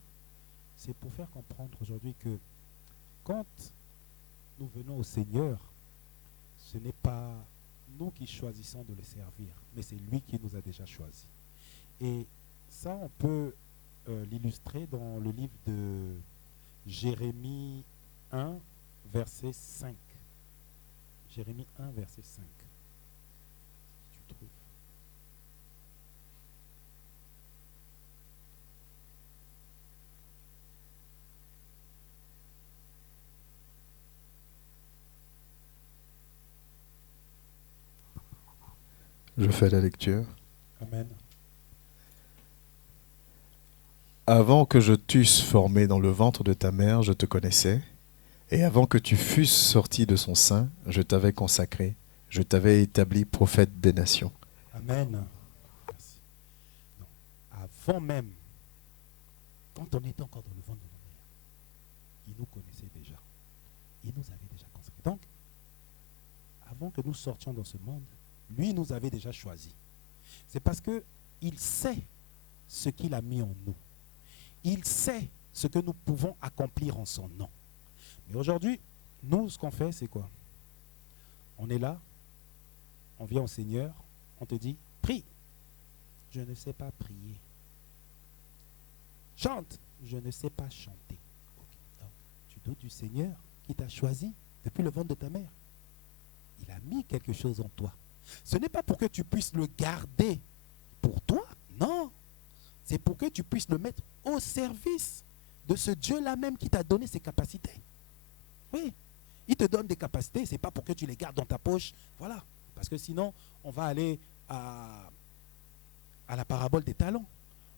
c'est pour faire comprendre aujourd'hui que quand nous venons au Seigneur, ce n'est pas nous qui choisissons de le servir, mais c'est lui qui nous a déjà choisis. Et ça, on peut l'illustrer dans le livre de Jérémie 1, verset 5. Jérémie 1, verset 5. Si tu trouves. Je fais la lecture. Amen. Avant que je t'eusse formé dans le ventre de ta mère, je te connaissais, et avant que tu fusses sorti de son sein, je t'avais consacré, je t'avais établi prophète des nations. Amen. Merci. Donc, avant même, quand on était encore dans le ventre de nos mères, il nous connaissait déjà. Il nous avait déjà consacré. Donc, avant que nous sortions dans ce monde, lui nous avait déjà choisis. C'est parce qu'il sait ce qu'il a mis en nous. Il sait ce que nous pouvons accomplir en son nom. Mais aujourd'hui, nous, ce qu'on fait, c'est quoi? On est là, on vient au Seigneur, on te dit, prie. Je ne sais pas prier. Chante. Je ne sais pas chanter. Okay. Donc, tu doutes du Seigneur qui t'a choisi depuis le ventre de ta mère. Il a mis quelque chose en toi. Ce n'est pas pour que tu puisses le garder pour toi, non. C'est pour que tu puisses le mettre au service de ce Dieu-là même qui t'a donné ses capacités. Oui, il te donne des capacités, ce n'est pas pour que tu les gardes dans ta poche, voilà. Parce que sinon, on va aller à la parabole des talents,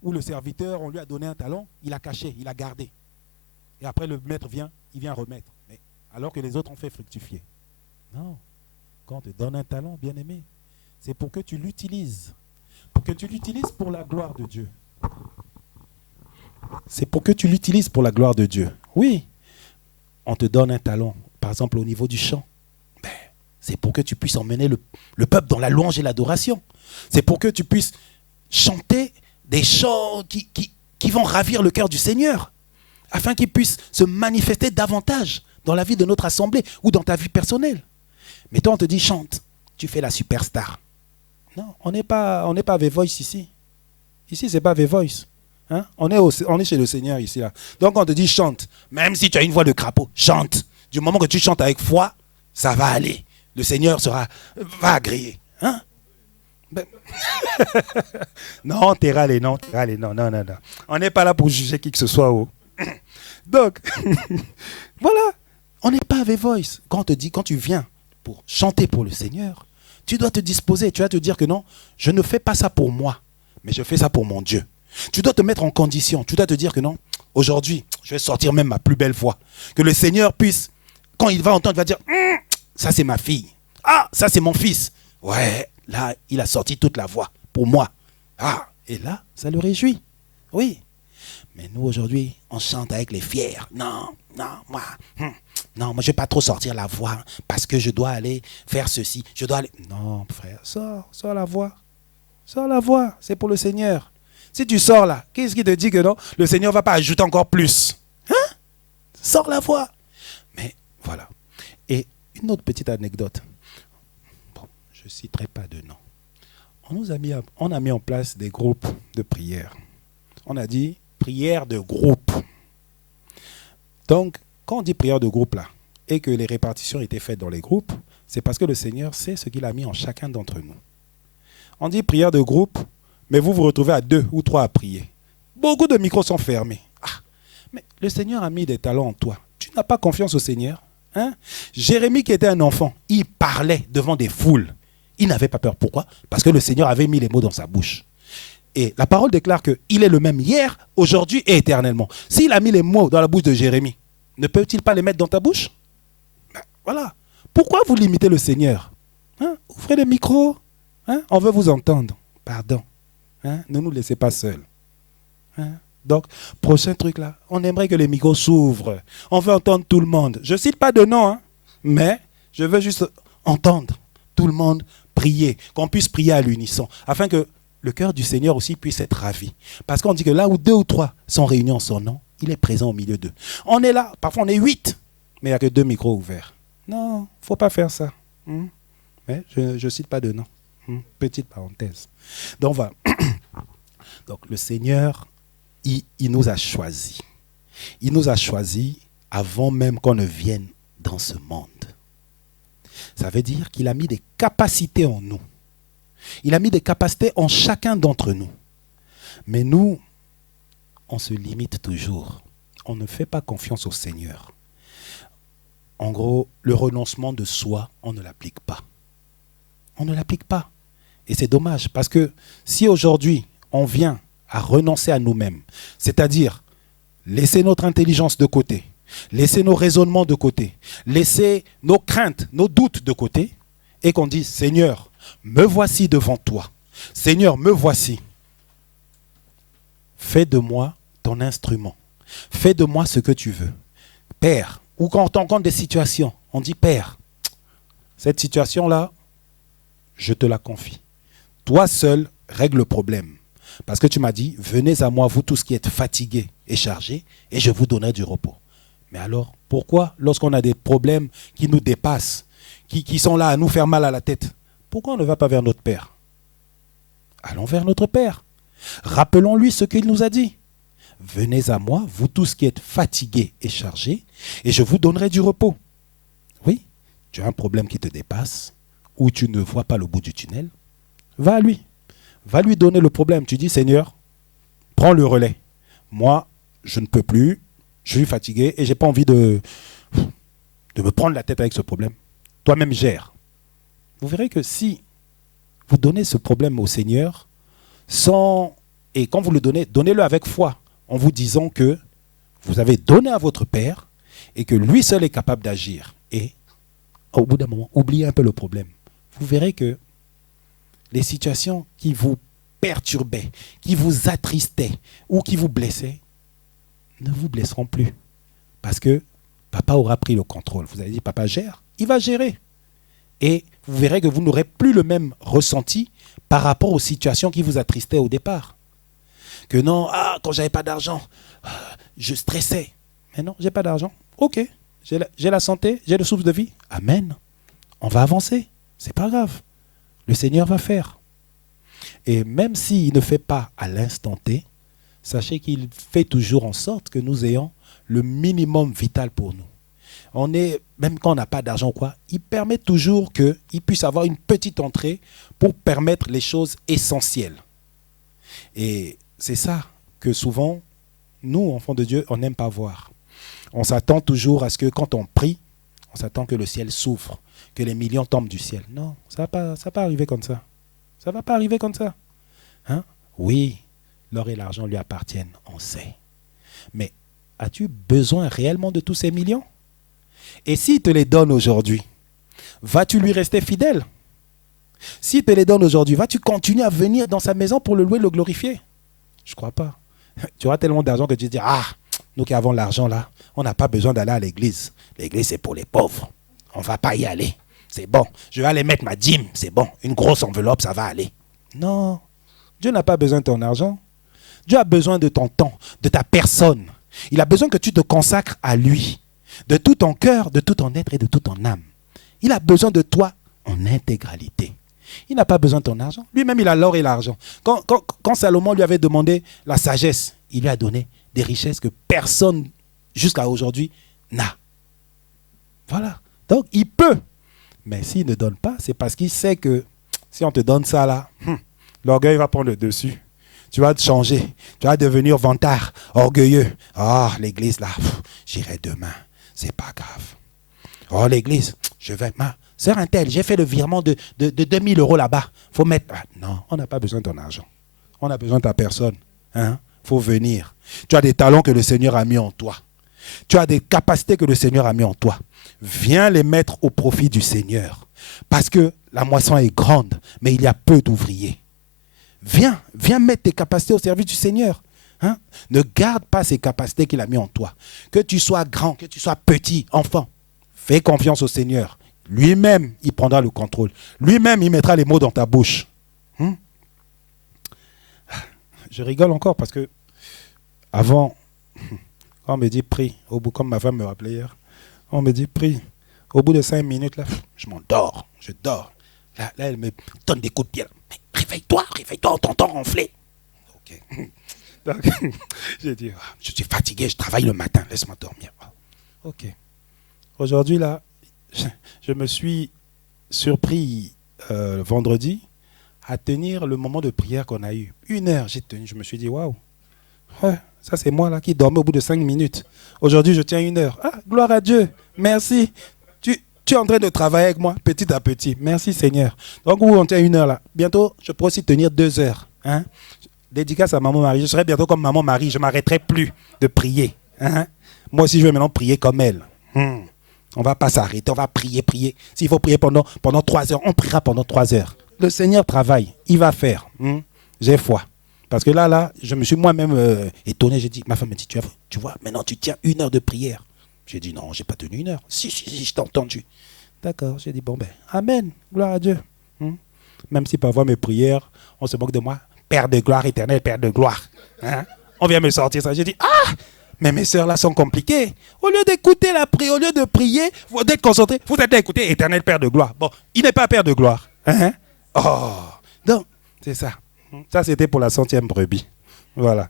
où le serviteur, on lui a donné un talent, il a caché, il a gardé. Et après, le maître vient, il vient remettre. Mais, alors que les autres ont fait fructifier. Non. Quand on te donne un talent, bien aimé, c'est pour que tu l'utilises. Pour que tu l'utilises pour la gloire de Dieu. C'est pour que tu l'utilises pour la gloire de Dieu. Oui, on te donne un talent, par exemple au niveau du chant. Ben, c'est pour que tu puisses emmener le peuple dans la louange et l'adoration. C'est pour que tu puisses chanter des chants qui vont ravir le cœur du Seigneur, afin qu'il puisse se manifester davantage dans la vie de notre assemblée ou dans ta vie personnelle. Mais toi, on te dit chante, tu fais la superstar. Non, on n'est pas The Voice ici. Ici, ce n'est pas The Voice. Hein? On est chez le Seigneur ici. Là. Donc, on te dit chante. Même si tu as une voix de crapaud, chante. Du moment que tu chantes avec foi, ça va aller. Le Seigneur va agréer. Hein? Ben... non, t'es râlé, non. Non. On n'est pas là pour juger qui que ce soit. Oh. Donc, voilà. On n'est pas The Voice. Quand tu viens pour chanter pour le Seigneur, tu dois te disposer. Tu vas te dire que non, je ne fais pas ça pour moi, mais je fais ça pour mon Dieu. Tu dois te mettre en condition. Tu dois te dire que non, aujourd'hui, je vais sortir même ma plus belle voix. Que le Seigneur puisse, quand il va entendre, il va dire, ça c'est ma fille. Ah, ça c'est mon fils. Ouais, là, il a sorti toute la voix pour moi. Ah, et là, ça le réjouit. Oui. Mais nous, aujourd'hui, on chante avec les fiers. Non, moi, Non, moi je ne vais pas trop sortir la voix parce que je dois aller faire ceci. Je dois aller... Non, frère, sors la voix. Sors la voix, c'est pour le Seigneur. Si tu sors là, qu'est-ce qui te dit que non, le Seigneur ne va pas ajouter encore plus? Hein? Sors la voix. Mais voilà. Et une autre petite anecdote. Bon, je ne citerai pas de nom. On a mis en place des groupes de prière. On a dit prière de groupe. Donc, quand on dit prière de groupe là, et que les répartitions étaient faites dans les groupes, c'est parce que le Seigneur sait ce qu'il a mis en chacun d'entre nous. On dit prière de groupe, mais vous vous retrouvez à 2 ou 3 à prier. Beaucoup de micros sont fermés. Ah, mais le Seigneur a mis des talents en toi. Tu n'as pas confiance au Seigneur, hein? Jérémie qui était un enfant, il parlait devant des foules. Il n'avait pas peur. Pourquoi? Parce que le Seigneur avait mis les mots dans sa bouche. Et la parole déclare qu'il est le même hier, aujourd'hui et éternellement. S'il a mis les mots dans la bouche de Jérémie, ne peut-il pas les mettre dans ta bouche? Ben, voilà. Pourquoi vous limitez le Seigneur? Hein? Ouvrez les micros. Hein? On veut vous entendre. Pardon. Hein? Ne nous laissez pas seuls. Hein? Donc, prochain truc là, on aimerait que les micros s'ouvrent. On veut entendre tout le monde. Je ne cite pas de nom, hein, mais je veux juste entendre tout le monde prier, qu'on puisse prier à l'unisson, afin que le cœur du Seigneur aussi puisse être ravi. Parce qu'on dit que là où 2 ou 3 sont réunis en son nom, il est présent au milieu d'eux. On est là, parfois on est 8, mais il n'y a que 2 micros ouverts. Non, il ne faut pas faire ça. Mais je ne cite pas de nom. Petite parenthèse. Donc voilà. Donc le Seigneur, il nous a choisis. Il nous a choisis avant même qu'on ne vienne dans ce monde. Ça veut dire qu'il a mis des capacités en nous. Il a mis des capacités en chacun d'entre nous. Mais nous, on se limite toujours. On ne fait pas confiance au Seigneur. En gros, le renoncement de soi, on ne l'applique pas. On ne l'applique pas. Et c'est dommage, parce que si aujourd'hui, on vient à renoncer à nous-mêmes, c'est-à-dire laisser notre intelligence de côté, laisser nos raisonnements de côté, laisser nos craintes, nos doutes de côté, et qu'on dise, Seigneur, me voici devant toi. Seigneur, me voici. Fais de moi ton instrument. Fais de moi ce que tu veux. Père, ou quand on rencontre des situations, on dit, Père, cette situation-là, je te la confie. Toi seul, règle le problème. Parce que tu m'as dit, venez à moi, vous tous qui êtes fatigués et chargés, et je vous donnerai du repos. Mais alors, pourquoi, lorsqu'on a des problèmes qui nous dépassent, qui sont là à nous faire mal à la tête, pourquoi on ne va pas vers notre Père? Allons vers notre Père. Rappelons-lui ce qu'il nous a dit. Venez à moi, vous tous qui êtes fatigués et chargés, et je vous donnerai du repos. Oui, tu as un problème qui te dépasse, ou tu ne vois pas le bout du tunnel, va à lui. Va lui donner le problème. Tu dis, Seigneur, prends le relais. Moi, je ne peux plus, je suis fatigué et je n'ai pas envie de me prendre la tête avec ce problème. Toi-même, gère. Vous verrez que si vous donnez ce problème au Seigneur, et quand vous le donnez, donnez-le avec foi, en vous disant que vous avez donné à votre Père et que lui seul est capable d'agir. Et au bout d'un moment, oubliez un peu le problème. Vous verrez que les situations qui vous perturbaient, qui vous attristaient ou qui vous blessaient, ne vous blesseront plus. Parce que papa aura pris le contrôle. Vous avez dit, papa gère, il va gérer. Et vous verrez que vous n'aurez plus le même ressenti par rapport aux situations qui vous attristaient au départ. Que non, quand j'avais pas d'argent, je stressais. Mais non, j'ai pas d'argent. Ok, j'ai la santé, j'ai le souffle de vie. Amen. On va avancer. C'est pas grave. Le Seigneur va faire. Et même s'il ne fait pas à l'instant T, sachez qu'il fait toujours en sorte que nous ayons le minimum vital pour nous. Même quand on n'a pas d'argent, il permet toujours qu'il puisse avoir une petite entrée pour permettre les choses essentielles. Et c'est ça que souvent, nous, enfants de Dieu, on n'aime pas voir. On s'attend toujours à ce que quand on prie, on s'attend que le ciel s'ouvre, que les millions tombent du ciel. Non, ça ne va pas arriver comme ça. Ça ne va pas arriver comme ça. Hein? Oui, l'or et l'argent lui appartiennent, on sait. Mais as-tu besoin réellement de tous ces millions? Et s'il te les donne aujourd'hui, vas-tu lui rester fidèle? S'il te les donne aujourd'hui, vas-tu continuer à venir dans sa maison pour le louer, le glorifier? Je ne crois pas. Tu auras tellement d'argent que tu te dis, nous qui avons l'argent là, On n'a pas besoin d'aller à l'église. L'église, c'est pour les pauvres. On ne va pas y aller. C'est bon. Je vais aller mettre ma dîme. C'est bon. Une grosse enveloppe, ça va aller. Non. Dieu n'a pas besoin de ton argent. Dieu a besoin de ton temps, de ta personne. Il a besoin que tu te consacres à lui. De tout ton cœur, de tout ton être et de toute ton âme. Il a besoin de toi en intégralité. Il n'a pas besoin de ton argent. Lui-même, il a l'or et l'argent. Quand Salomon lui avait demandé la sagesse, il lui a donné des richesses que personne jusqu'à aujourd'hui n'a. Voilà. Donc, il peut. Mais s'il ne donne pas, c'est parce qu'il sait que si on te donne ça là, l'orgueil va prendre le dessus. Tu vas te changer. Tu vas devenir vantard, orgueilleux. Oh, l'église là, j'irai demain. C'est pas grave. Oh, l'église, je vais... Sœur Intel, j'ai fait le virement de 2000 € là-bas. Faut mettre... Ah, non, on n'a pas besoin de ton argent. On a besoin de ta personne. Hein? Faut venir. Tu as des talents que le Seigneur a mis en toi. Tu as des capacités que le Seigneur a mis en toi. Viens les mettre au profit du Seigneur. Parce que la moisson est grande, mais il y a peu d'ouvriers. Viens mettre tes capacités au service du Seigneur. Hein? Ne garde pas ces capacités qu'il a mis en toi. Que tu sois grand, que tu sois petit, enfant. Fais confiance au Seigneur. Lui-même, il prendra le contrôle. Lui-même, il mettra les mots dans ta bouche. Je rigole encore parce que avant, quand on me dit prie, au bout, comme ma femme me rappelait hier, on me dit prie. Au bout de 5 minutes, là, je m'endors, je dors. Là, elle me donne des coups de pied. Réveille-toi, on t'entend ronfler. Ok. Donc, j'ai dit, je suis fatigué, je travaille le matin, laisse-moi dormir. Ok. Aujourd'hui, là, je me suis surpris vendredi à tenir le moment de prière qu'on a eu. 1 heure, j'ai tenu. Je me suis dit, waouh, ça c'est moi là qui dormais au bout de 5 minutes. Aujourd'hui, je tiens 1 heure. Ah, gloire à Dieu, merci. Tu es en train de travailler avec moi petit à petit. Merci Seigneur. Donc, on tient 1 heure là. Bientôt, je pourrais aussi tenir 2 heures. Hein? Dédicace à Maman Marie. Je serai bientôt comme Maman Marie. Je ne m'arrêterai plus de prier. Hein? Moi aussi, je vais maintenant prier comme elle. On ne va pas s'arrêter, on va prier. S'il faut prier pendant 3 heures, on priera pendant 3 heures. Le Seigneur travaille, il va faire. J'ai foi. Parce que là, je me suis moi-même étonné. J'ai dit, ma femme me dit, tu vois, maintenant tu tiens 1 heure de prière. J'ai dit, non, je n'ai pas tenu 1 heure. Si, je t'ai entendu. D'accord, j'ai dit, bon ben, amen, gloire à Dieu. Même si parfois mes prières, on se moque de moi. Père de gloire éternel, Père de gloire. Hein? On vient me sortir ça. J'ai dit, mais mes sœurs là sont compliquées. Au lieu d'écouter la prière, au lieu de prier, d'être concentré, vous êtes à écouter éternel Père de gloire. Bon, il n'est pas Père de gloire. Hein? Oh, donc, c'est ça. Ça, c'était pour la 100e brebis. Voilà.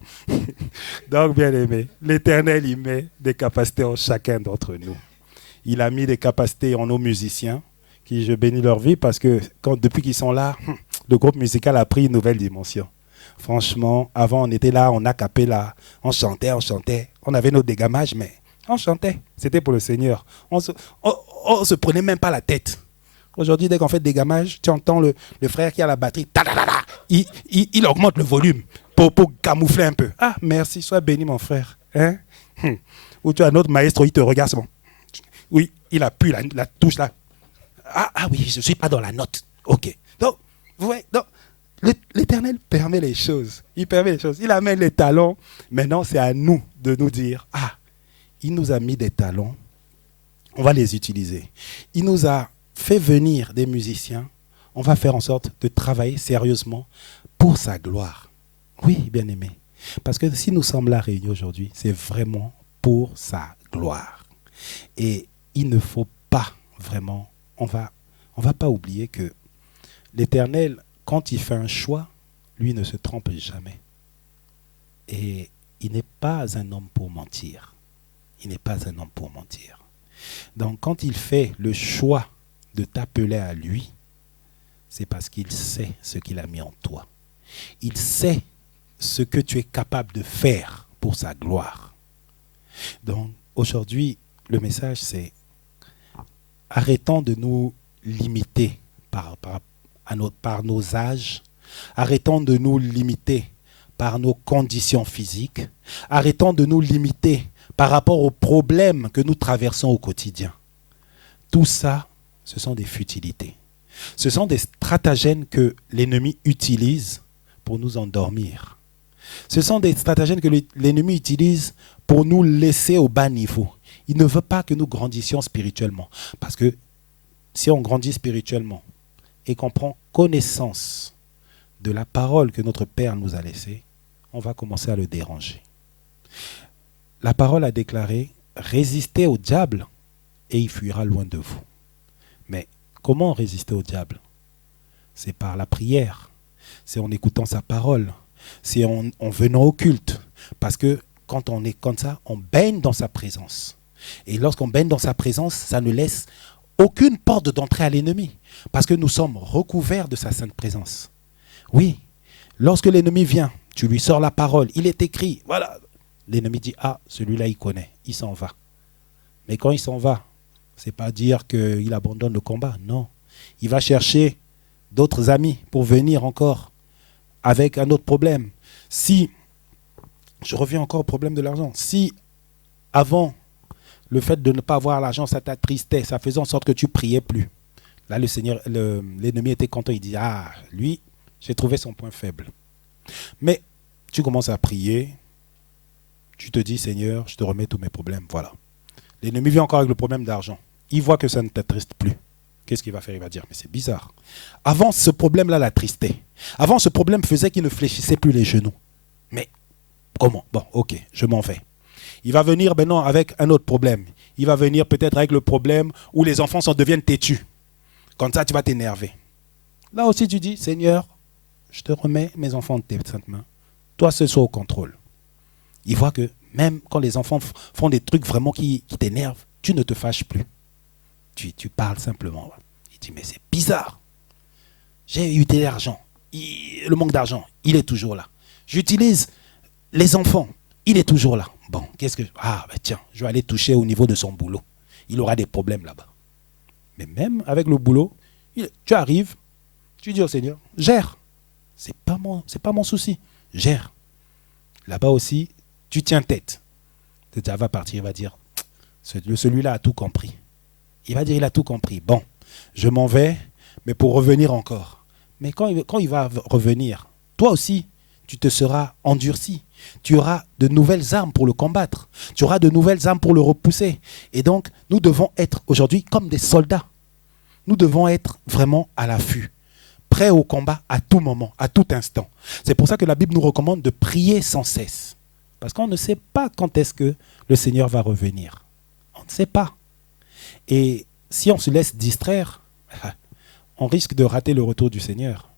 Donc, bien aimé, l'Éternel, il met des capacités en chacun d'entre nous. Il a mis des capacités en nos musiciens, qui je bénis leur vie, parce que depuis qu'ils sont là, le groupe musical a pris une nouvelle dimension. Franchement, avant, on était là, on a capé là, on chantait. On avait nos dégamages, mais on chantait. C'était pour le Seigneur. On se prenait même pas la tête. Aujourd'hui, dès qu'on fait des dégamages, tu entends le frère qui a la batterie, il augmente le volume pour camoufler un peu. Ah, merci, sois béni, mon frère. Hein? Ou tu as un autre maestro, il te regarde, c'est bon. Oui, il appuie la touche là. Ah oui, je ne suis pas dans la note. Ok. Donc, vous voyez, l'Éternel permet les choses. Il permet les choses. Il amène les talents. Maintenant, c'est à nous de nous dire, il nous a mis des talents. On va les utiliser. Il nous a fait venir des musiciens. On va faire en sorte de travailler sérieusement pour sa gloire. Oui, bien-aimé. Parce que si nous sommes là réunis aujourd'hui, c'est vraiment pour sa gloire. Et il ne faut pas vraiment, on va pas oublier que l'Éternel, quand il fait un choix, lui ne se trompe jamais. Et il n'est pas un homme pour mentir. Il n'est pas un homme pour mentir. Donc quand il fait le choix de t'appeler à lui, c'est parce qu'il sait ce qu'il a mis en toi. Il sait ce que tu es capable de faire pour sa gloire. Donc aujourd'hui, le message c'est arrêtons de nous limiter par nos âges, arrêtons de nous limiter par nos conditions physiques, arrêtons de nous limiter par rapport aux problèmes que nous traversons au quotidien. Tout ça, ce sont des futilités. Ce sont des stratagèmes que l'ennemi utilise pour nous endormir. Ce sont des stratagèmes que l'ennemi utilise pour nous laisser au bas niveau. Il ne veut pas que nous grandissions spirituellement. Parce que si on grandit spirituellement et qu'on prend connaissance de la parole que notre Père nous a laissée, on va commencer à le déranger. La parole a déclaré, résistez au diable et il fuira loin de vous. Mais comment résister au diable? C'est par la prière, c'est en écoutant sa parole, c'est en venant au culte. Parce que quand on est comme ça, on baigne dans sa présence. Et lorsqu'on baigne dans sa présence, ça ne laisse aucune porte d'entrée à l'ennemi. Parce que nous sommes recouverts de sa sainte présence. Oui, lorsque l'ennemi vient, tu lui sors la parole, il est écrit, voilà. L'ennemi dit, ah, celui-là, il connaît, il s'en va. Mais quand il s'en va, ce n'est pas dire qu'il abandonne le combat, non. Il va chercher d'autres amis pour venir encore avec un autre problème. Si, je reviens encore au problème de l'argent, si avant, le fait de ne pas avoir l'argent, ça t'attristait, ça faisait en sorte que tu ne priais plus. Là, l'ennemi était content, il dit, ah, lui, j'ai trouvé son point faible. Mais tu commences à prier, tu te dis, Seigneur, je te remets tous mes problèmes, voilà. L'ennemi vient encore avec le problème d'argent. Il voit que ça ne t'attriste plus. Qu'est-ce qu'il va faire? Il va dire, mais c'est bizarre. Avant, ce problème-là l'attristait. Avant, ce problème faisait qu'il ne fléchissait plus les genoux. Mais comment? Bon, ok, je m'en vais. Il va venir maintenant avec un autre problème. Il va venir peut-être avec le problème où les enfants deviennent têtus. Comme ça, tu vas t'énerver. Là aussi, tu dis, Seigneur, je te remets mes enfants de tes saintes mains. Toi, ce soit au contrôle. Il voit que même quand les enfants font des trucs vraiment qui t'énervent, tu ne te fâches plus. Tu parles simplement. Il dit, mais c'est bizarre. J'ai eu de l'argent. Le manque d'argent, il est toujours là. J'utilise les enfants, il est toujours là. Bon, qu'est-ce que... Ah, ben tiens, je vais aller toucher au niveau de son boulot. Il aura des problèmes là-bas. Mais même avec le boulot, tu arrives, tu dis au Seigneur, gère. C'est pas mon souci. Gère. Là-bas aussi, tu tiens tête. Ça va partir, il va dire, celui-là a tout compris. Il va dire, il a tout compris. Bon, je m'en vais, mais pour revenir encore. Mais quand il va revenir, toi aussi, tu te seras endurci. Tu auras de nouvelles armes pour le combattre. Tu auras de nouvelles armes pour le repousser. Et donc, nous devons être aujourd'hui comme des soldats. Nous devons être vraiment à l'affût, prêts au combat à tout moment, à tout instant. C'est pour ça que la Bible nous recommande de prier sans cesse. Parce qu'on ne sait pas quand est-ce que le Seigneur va revenir. On ne sait pas. Et si on se laisse distraire, on risque de rater le retour du Seigneur.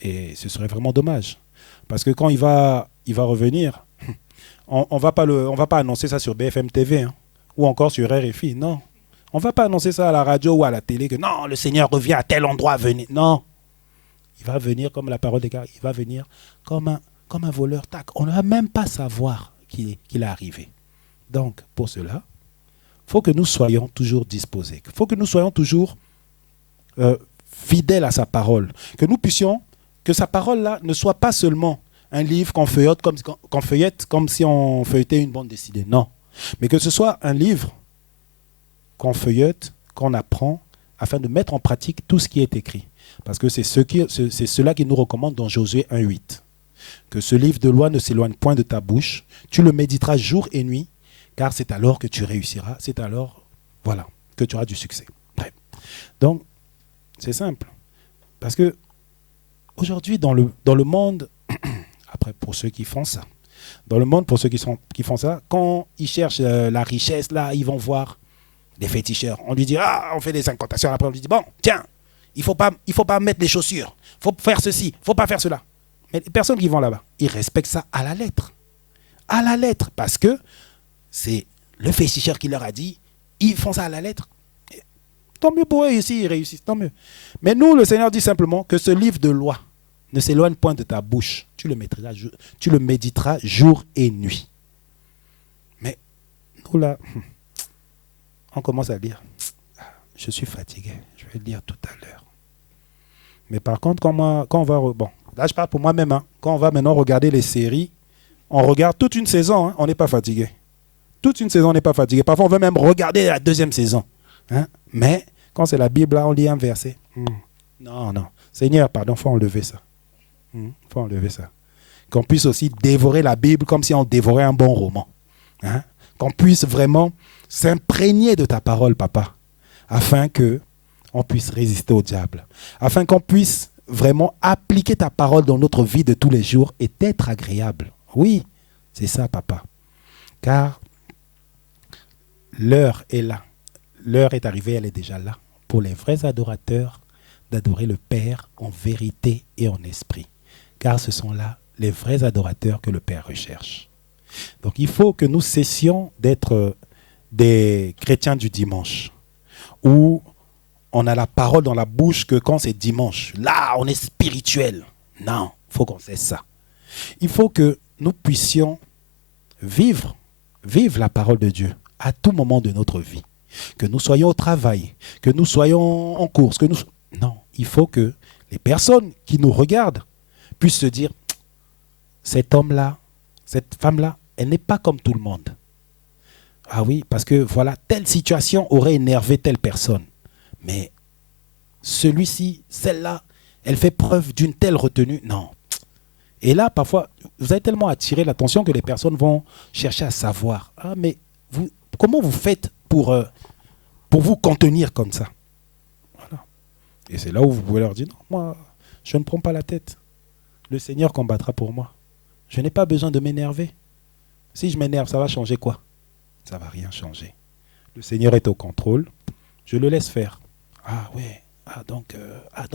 Et ce serait vraiment dommage. Parce que quand il va revenir, on ne va pas annoncer ça sur BFM TV ou encore sur RFI. Non. On ne va pas annoncer ça à la radio ou à la télé que non, le Seigneur revient à tel endroit, venez. Non. Il va venir comme la parole déclare, il va venir comme un voleur. Tac. On ne va même pas savoir qu'il est arrivé. Donc, pour cela, il faut que nous soyons toujours disposés. Il faut que nous soyons toujours fidèles à sa parole. Que nous puissions, que sa parole-là ne soit pas seulement un livre qu'on feuillette comme si on feuilletait une bande dessinée. Non. Mais que ce soit un livre qu'on feuillette, qu'on apprend, afin de mettre en pratique tout ce qui est écrit. Parce que c'est cela qui nous recommande dans Josué 1,8. Que ce livre de loi ne s'éloigne point de ta bouche, tu le méditeras jour et nuit, car c'est alors que tu réussiras, c'est alors, voilà, que tu auras du succès. Bref. Donc, c'est simple. Parce que aujourd'hui, dans le monde, après pour ceux qui font ça, dans le monde, pour ceux qui font ça, quand ils cherchent la richesse, là, ils vont voir des féticheurs. On lui dit, ah, on fait des incantations. Après, on lui dit, bon, tiens, il faut pas mettre les chaussures. Il faut faire ceci, il ne faut pas faire cela. Mais les personnes qui vont là-bas, ils respectent ça à la lettre. À la lettre, parce que c'est le féticheur qui leur a dit, ils font ça à la lettre. Tant mieux pour eux ici, ils réussissent, tant mieux. Mais nous, le Seigneur dit simplement que ce livre de loi ne s'éloigne point de ta bouche. Tu le méditeras jour et nuit. Mais nous là, on commence à lire. Je suis fatigué, je vais le lire tout à l'heure. Mais par contre, quand on va... Bon, là je parle pour moi-même. Quand on va maintenant regarder les séries, on regarde toute une saison, on n'est pas fatigué. Toute une saison, on n'est pas fatigué. Parfois, on veut même regarder la deuxième saison. Mais quand c'est la Bible, là, on lit un verset. Non. Seigneur, pardon, il faut enlever ça. Faut enlever ça. Qu'on puisse aussi dévorer la Bible comme si on dévorait un bon roman. qu'on puisse vraiment s'imprégner de ta parole, papa, afin qu'on puisse résister au diable, afin qu'on puisse vraiment appliquer ta parole dans notre vie de tous les jours et être agréable. Oui, c'est ça, papa. Car l'heure est là. L'heure est arrivée, elle est déjà là. Pour les vrais adorateurs, d'adorer le Père en vérité et en esprit. Car ce sont là les vrais adorateurs que le Père recherche. Donc il faut que nous cessions d'être des chrétiens du dimanche, où on a la parole dans la bouche que quand c'est dimanche, là on est spirituel. Non, il faut qu'on cesse ça. Il faut que nous puissions vivre la parole de Dieu à tout moment de notre vie. Que nous soyons au travail, que nous soyons en course, que nous... Non, il faut que les personnes qui nous regardent puissent se dire, cet homme-là, cette femme-là, elle n'est pas comme tout le monde. Ah oui, parce que voilà, telle situation aurait énervé telle personne. Mais celui-ci, celle-là, elle fait preuve d'une telle retenue. Non. Et là, parfois, vous avez tellement attiré l'attention que les personnes vont chercher à savoir. Ah, mais vous, comment vous faites pour vous contenir comme ça? Voilà. Et c'est là où vous pouvez leur dire, non, moi, je ne prends pas la tête. Le Seigneur combattra pour moi. Je n'ai pas besoin de m'énerver. Si je m'énerve, ça va changer quoi? Ça ne va rien changer. Le Seigneur est au contrôle. Je le laisse faire. Ah ouais. Donc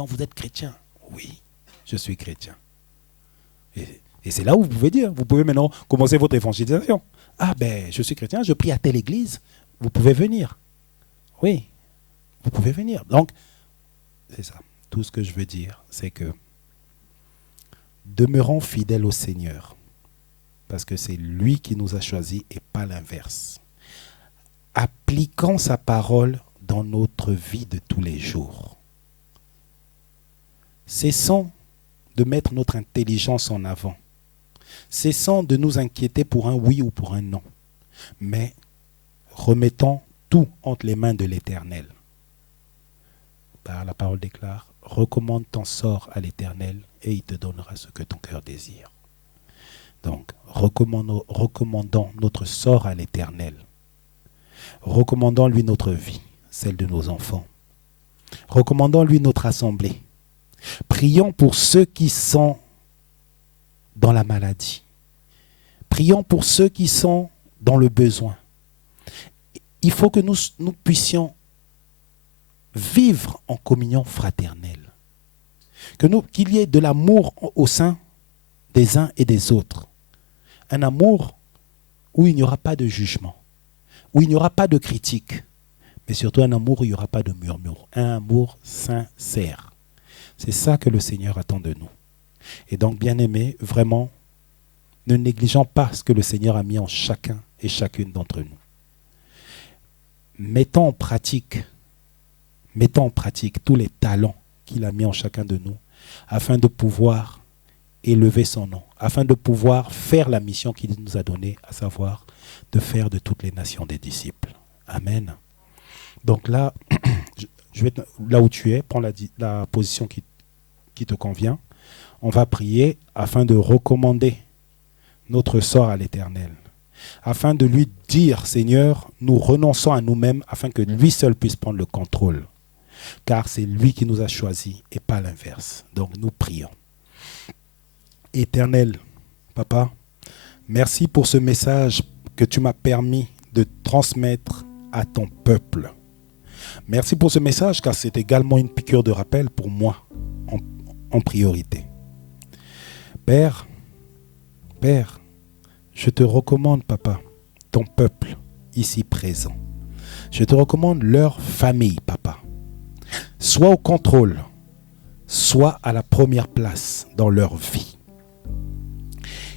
vous êtes chrétien? Oui, je suis chrétien. Et c'est là où vous pouvez dire. Vous pouvez maintenant commencer votre évangélisation. Ah ben, je suis chrétien, je prie à telle église. Vous pouvez venir. Oui, vous pouvez venir. Donc, c'est ça. Tout ce que je veux dire, c'est que demeurons fidèles au Seigneur. Parce que c'est lui qui nous a choisis et pas l'inverse. Appliquons sa parole dans notre vie de tous les jours. Cessons de mettre notre intelligence en avant. Cessons de nous inquiéter pour un oui ou pour un non. Mais remettons tout entre les mains de l'Éternel. Par la parole déclare, recommande ton sort à l'Éternel et il te donnera ce que ton cœur désire. Donc, recommandons notre sort à l'Éternel. Recommandons-lui notre vie, celle de nos enfants. Recommandons-lui notre assemblée. Prions pour ceux qui sont dans la maladie. Prions pour ceux qui sont dans le besoin. Il faut que nous puissions vivre en communion fraternelle. Qu'il y ait de l'amour au sein des uns et des autres. Un amour où il n'y aura pas de jugement, où il n'y aura pas de critique, mais surtout un amour où il n'y aura pas de murmure. Un amour sincère. C'est ça que le Seigneur attend de nous. Et donc, bien-aimés, vraiment, ne négligeons pas ce que le Seigneur a mis en chacun et chacune d'entre nous. Mettons en pratique tous les talents qu'il a mis en chacun de nous, afin de pouvoir élever son nom, afin de pouvoir faire la mission qu'il nous a donnée, à savoir de faire de toutes les nations des disciples. Amen. Donc là, je vais là où tu es, prends la position qui te convient. On va prier afin de recommander notre sort à l'Éternel, afin de lui dire, Seigneur, nous renonçons à nous-mêmes afin que lui seul puisse prendre le contrôle, car c'est lui qui nous a choisis et pas l'inverse. Donc nous prions. Éternel, Papa, merci pour ce message que tu m'as permis de transmettre à ton peuple. Merci pour ce message, car c'est également une piqûre de rappel pour moi, en priorité. Père, je te recommande, Papa, ton peuple ici présent. Je te recommande leur famille, Papa. Sois au contrôle, sois à la première place dans leur vie.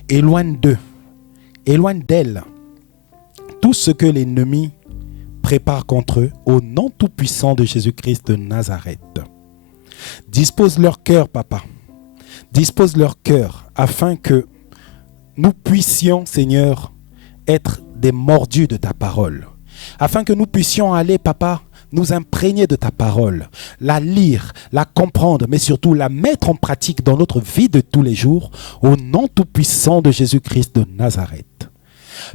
Éloigne d'elles tout ce que l'ennemi prépare contre eux au nom tout-puissant de Jésus-Christ de Nazareth. Dispose leur cœur, Papa. Dispose leur cœur afin que nous puissions, Seigneur, être des mordus de ta parole. Afin que nous puissions aller, Papa, nous imprégner de ta parole, la lire, la comprendre, mais surtout la mettre en pratique dans notre vie de tous les jours, au nom tout-puissant de Jésus-Christ de Nazareth.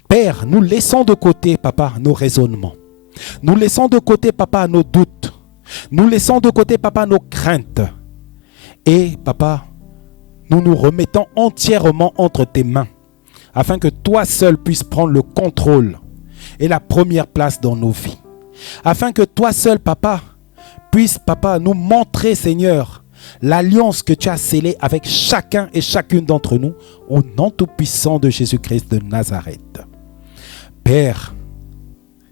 Père, nous laissons de côté, papa, nos raisonnements. Nous laissons de côté, papa, nos doutes. Nous laissons de côté, papa, nos craintes. Et, papa, nous nous remettons entièrement entre tes mains, afin que toi seul puisses prendre le contrôle et la première place dans nos vies. Afin que toi seul, papa, puisses, papa, nous montrer, Seigneur, l'alliance que tu as scellée avec chacun et chacune d'entre nous, au nom tout-puissant de Jésus-Christ de Nazareth. Père,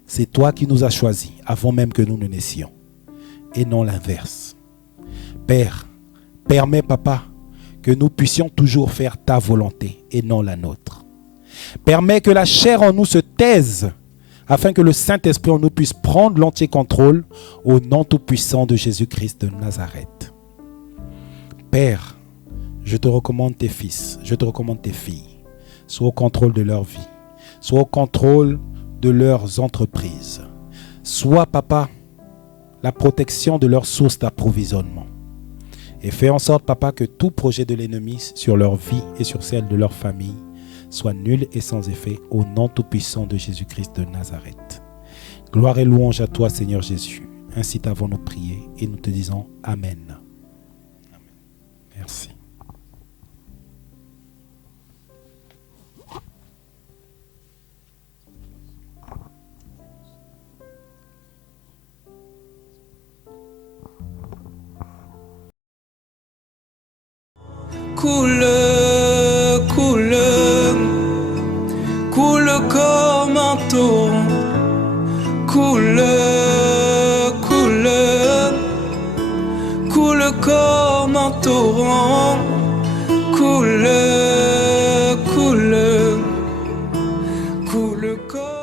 c'est toi qui nous as choisis avant même que nous ne naissions, et non l'inverse. Père, permets, papa, que nous puissions toujours faire ta volonté et non la nôtre. Permets que la chair en nous se taise, afin que le Saint-Esprit en nous puisse prendre l'entier contrôle, au nom tout-puissant de Jésus-Christ de Nazareth. Père, je te recommande tes fils, je te recommande tes filles. Sois au contrôle de leur vie. Sois au contrôle de leurs entreprises. Sois, papa, la protection de leurs sources d'approvisionnement. Et fais en sorte, papa, que tout projet de l'ennemi sur leur vie et sur celle de leur famille soit nul et sans effet, au nom tout-puissant de Jésus-Christ de Nazareth. Gloire et louange à toi, Seigneur Jésus. Ainsi t'avons-nous prié et nous te disons Amen. Merci. Coule, coule, coule comme un torrent. Coule, coule, coule comme un torrent. Coule, coule, coule comme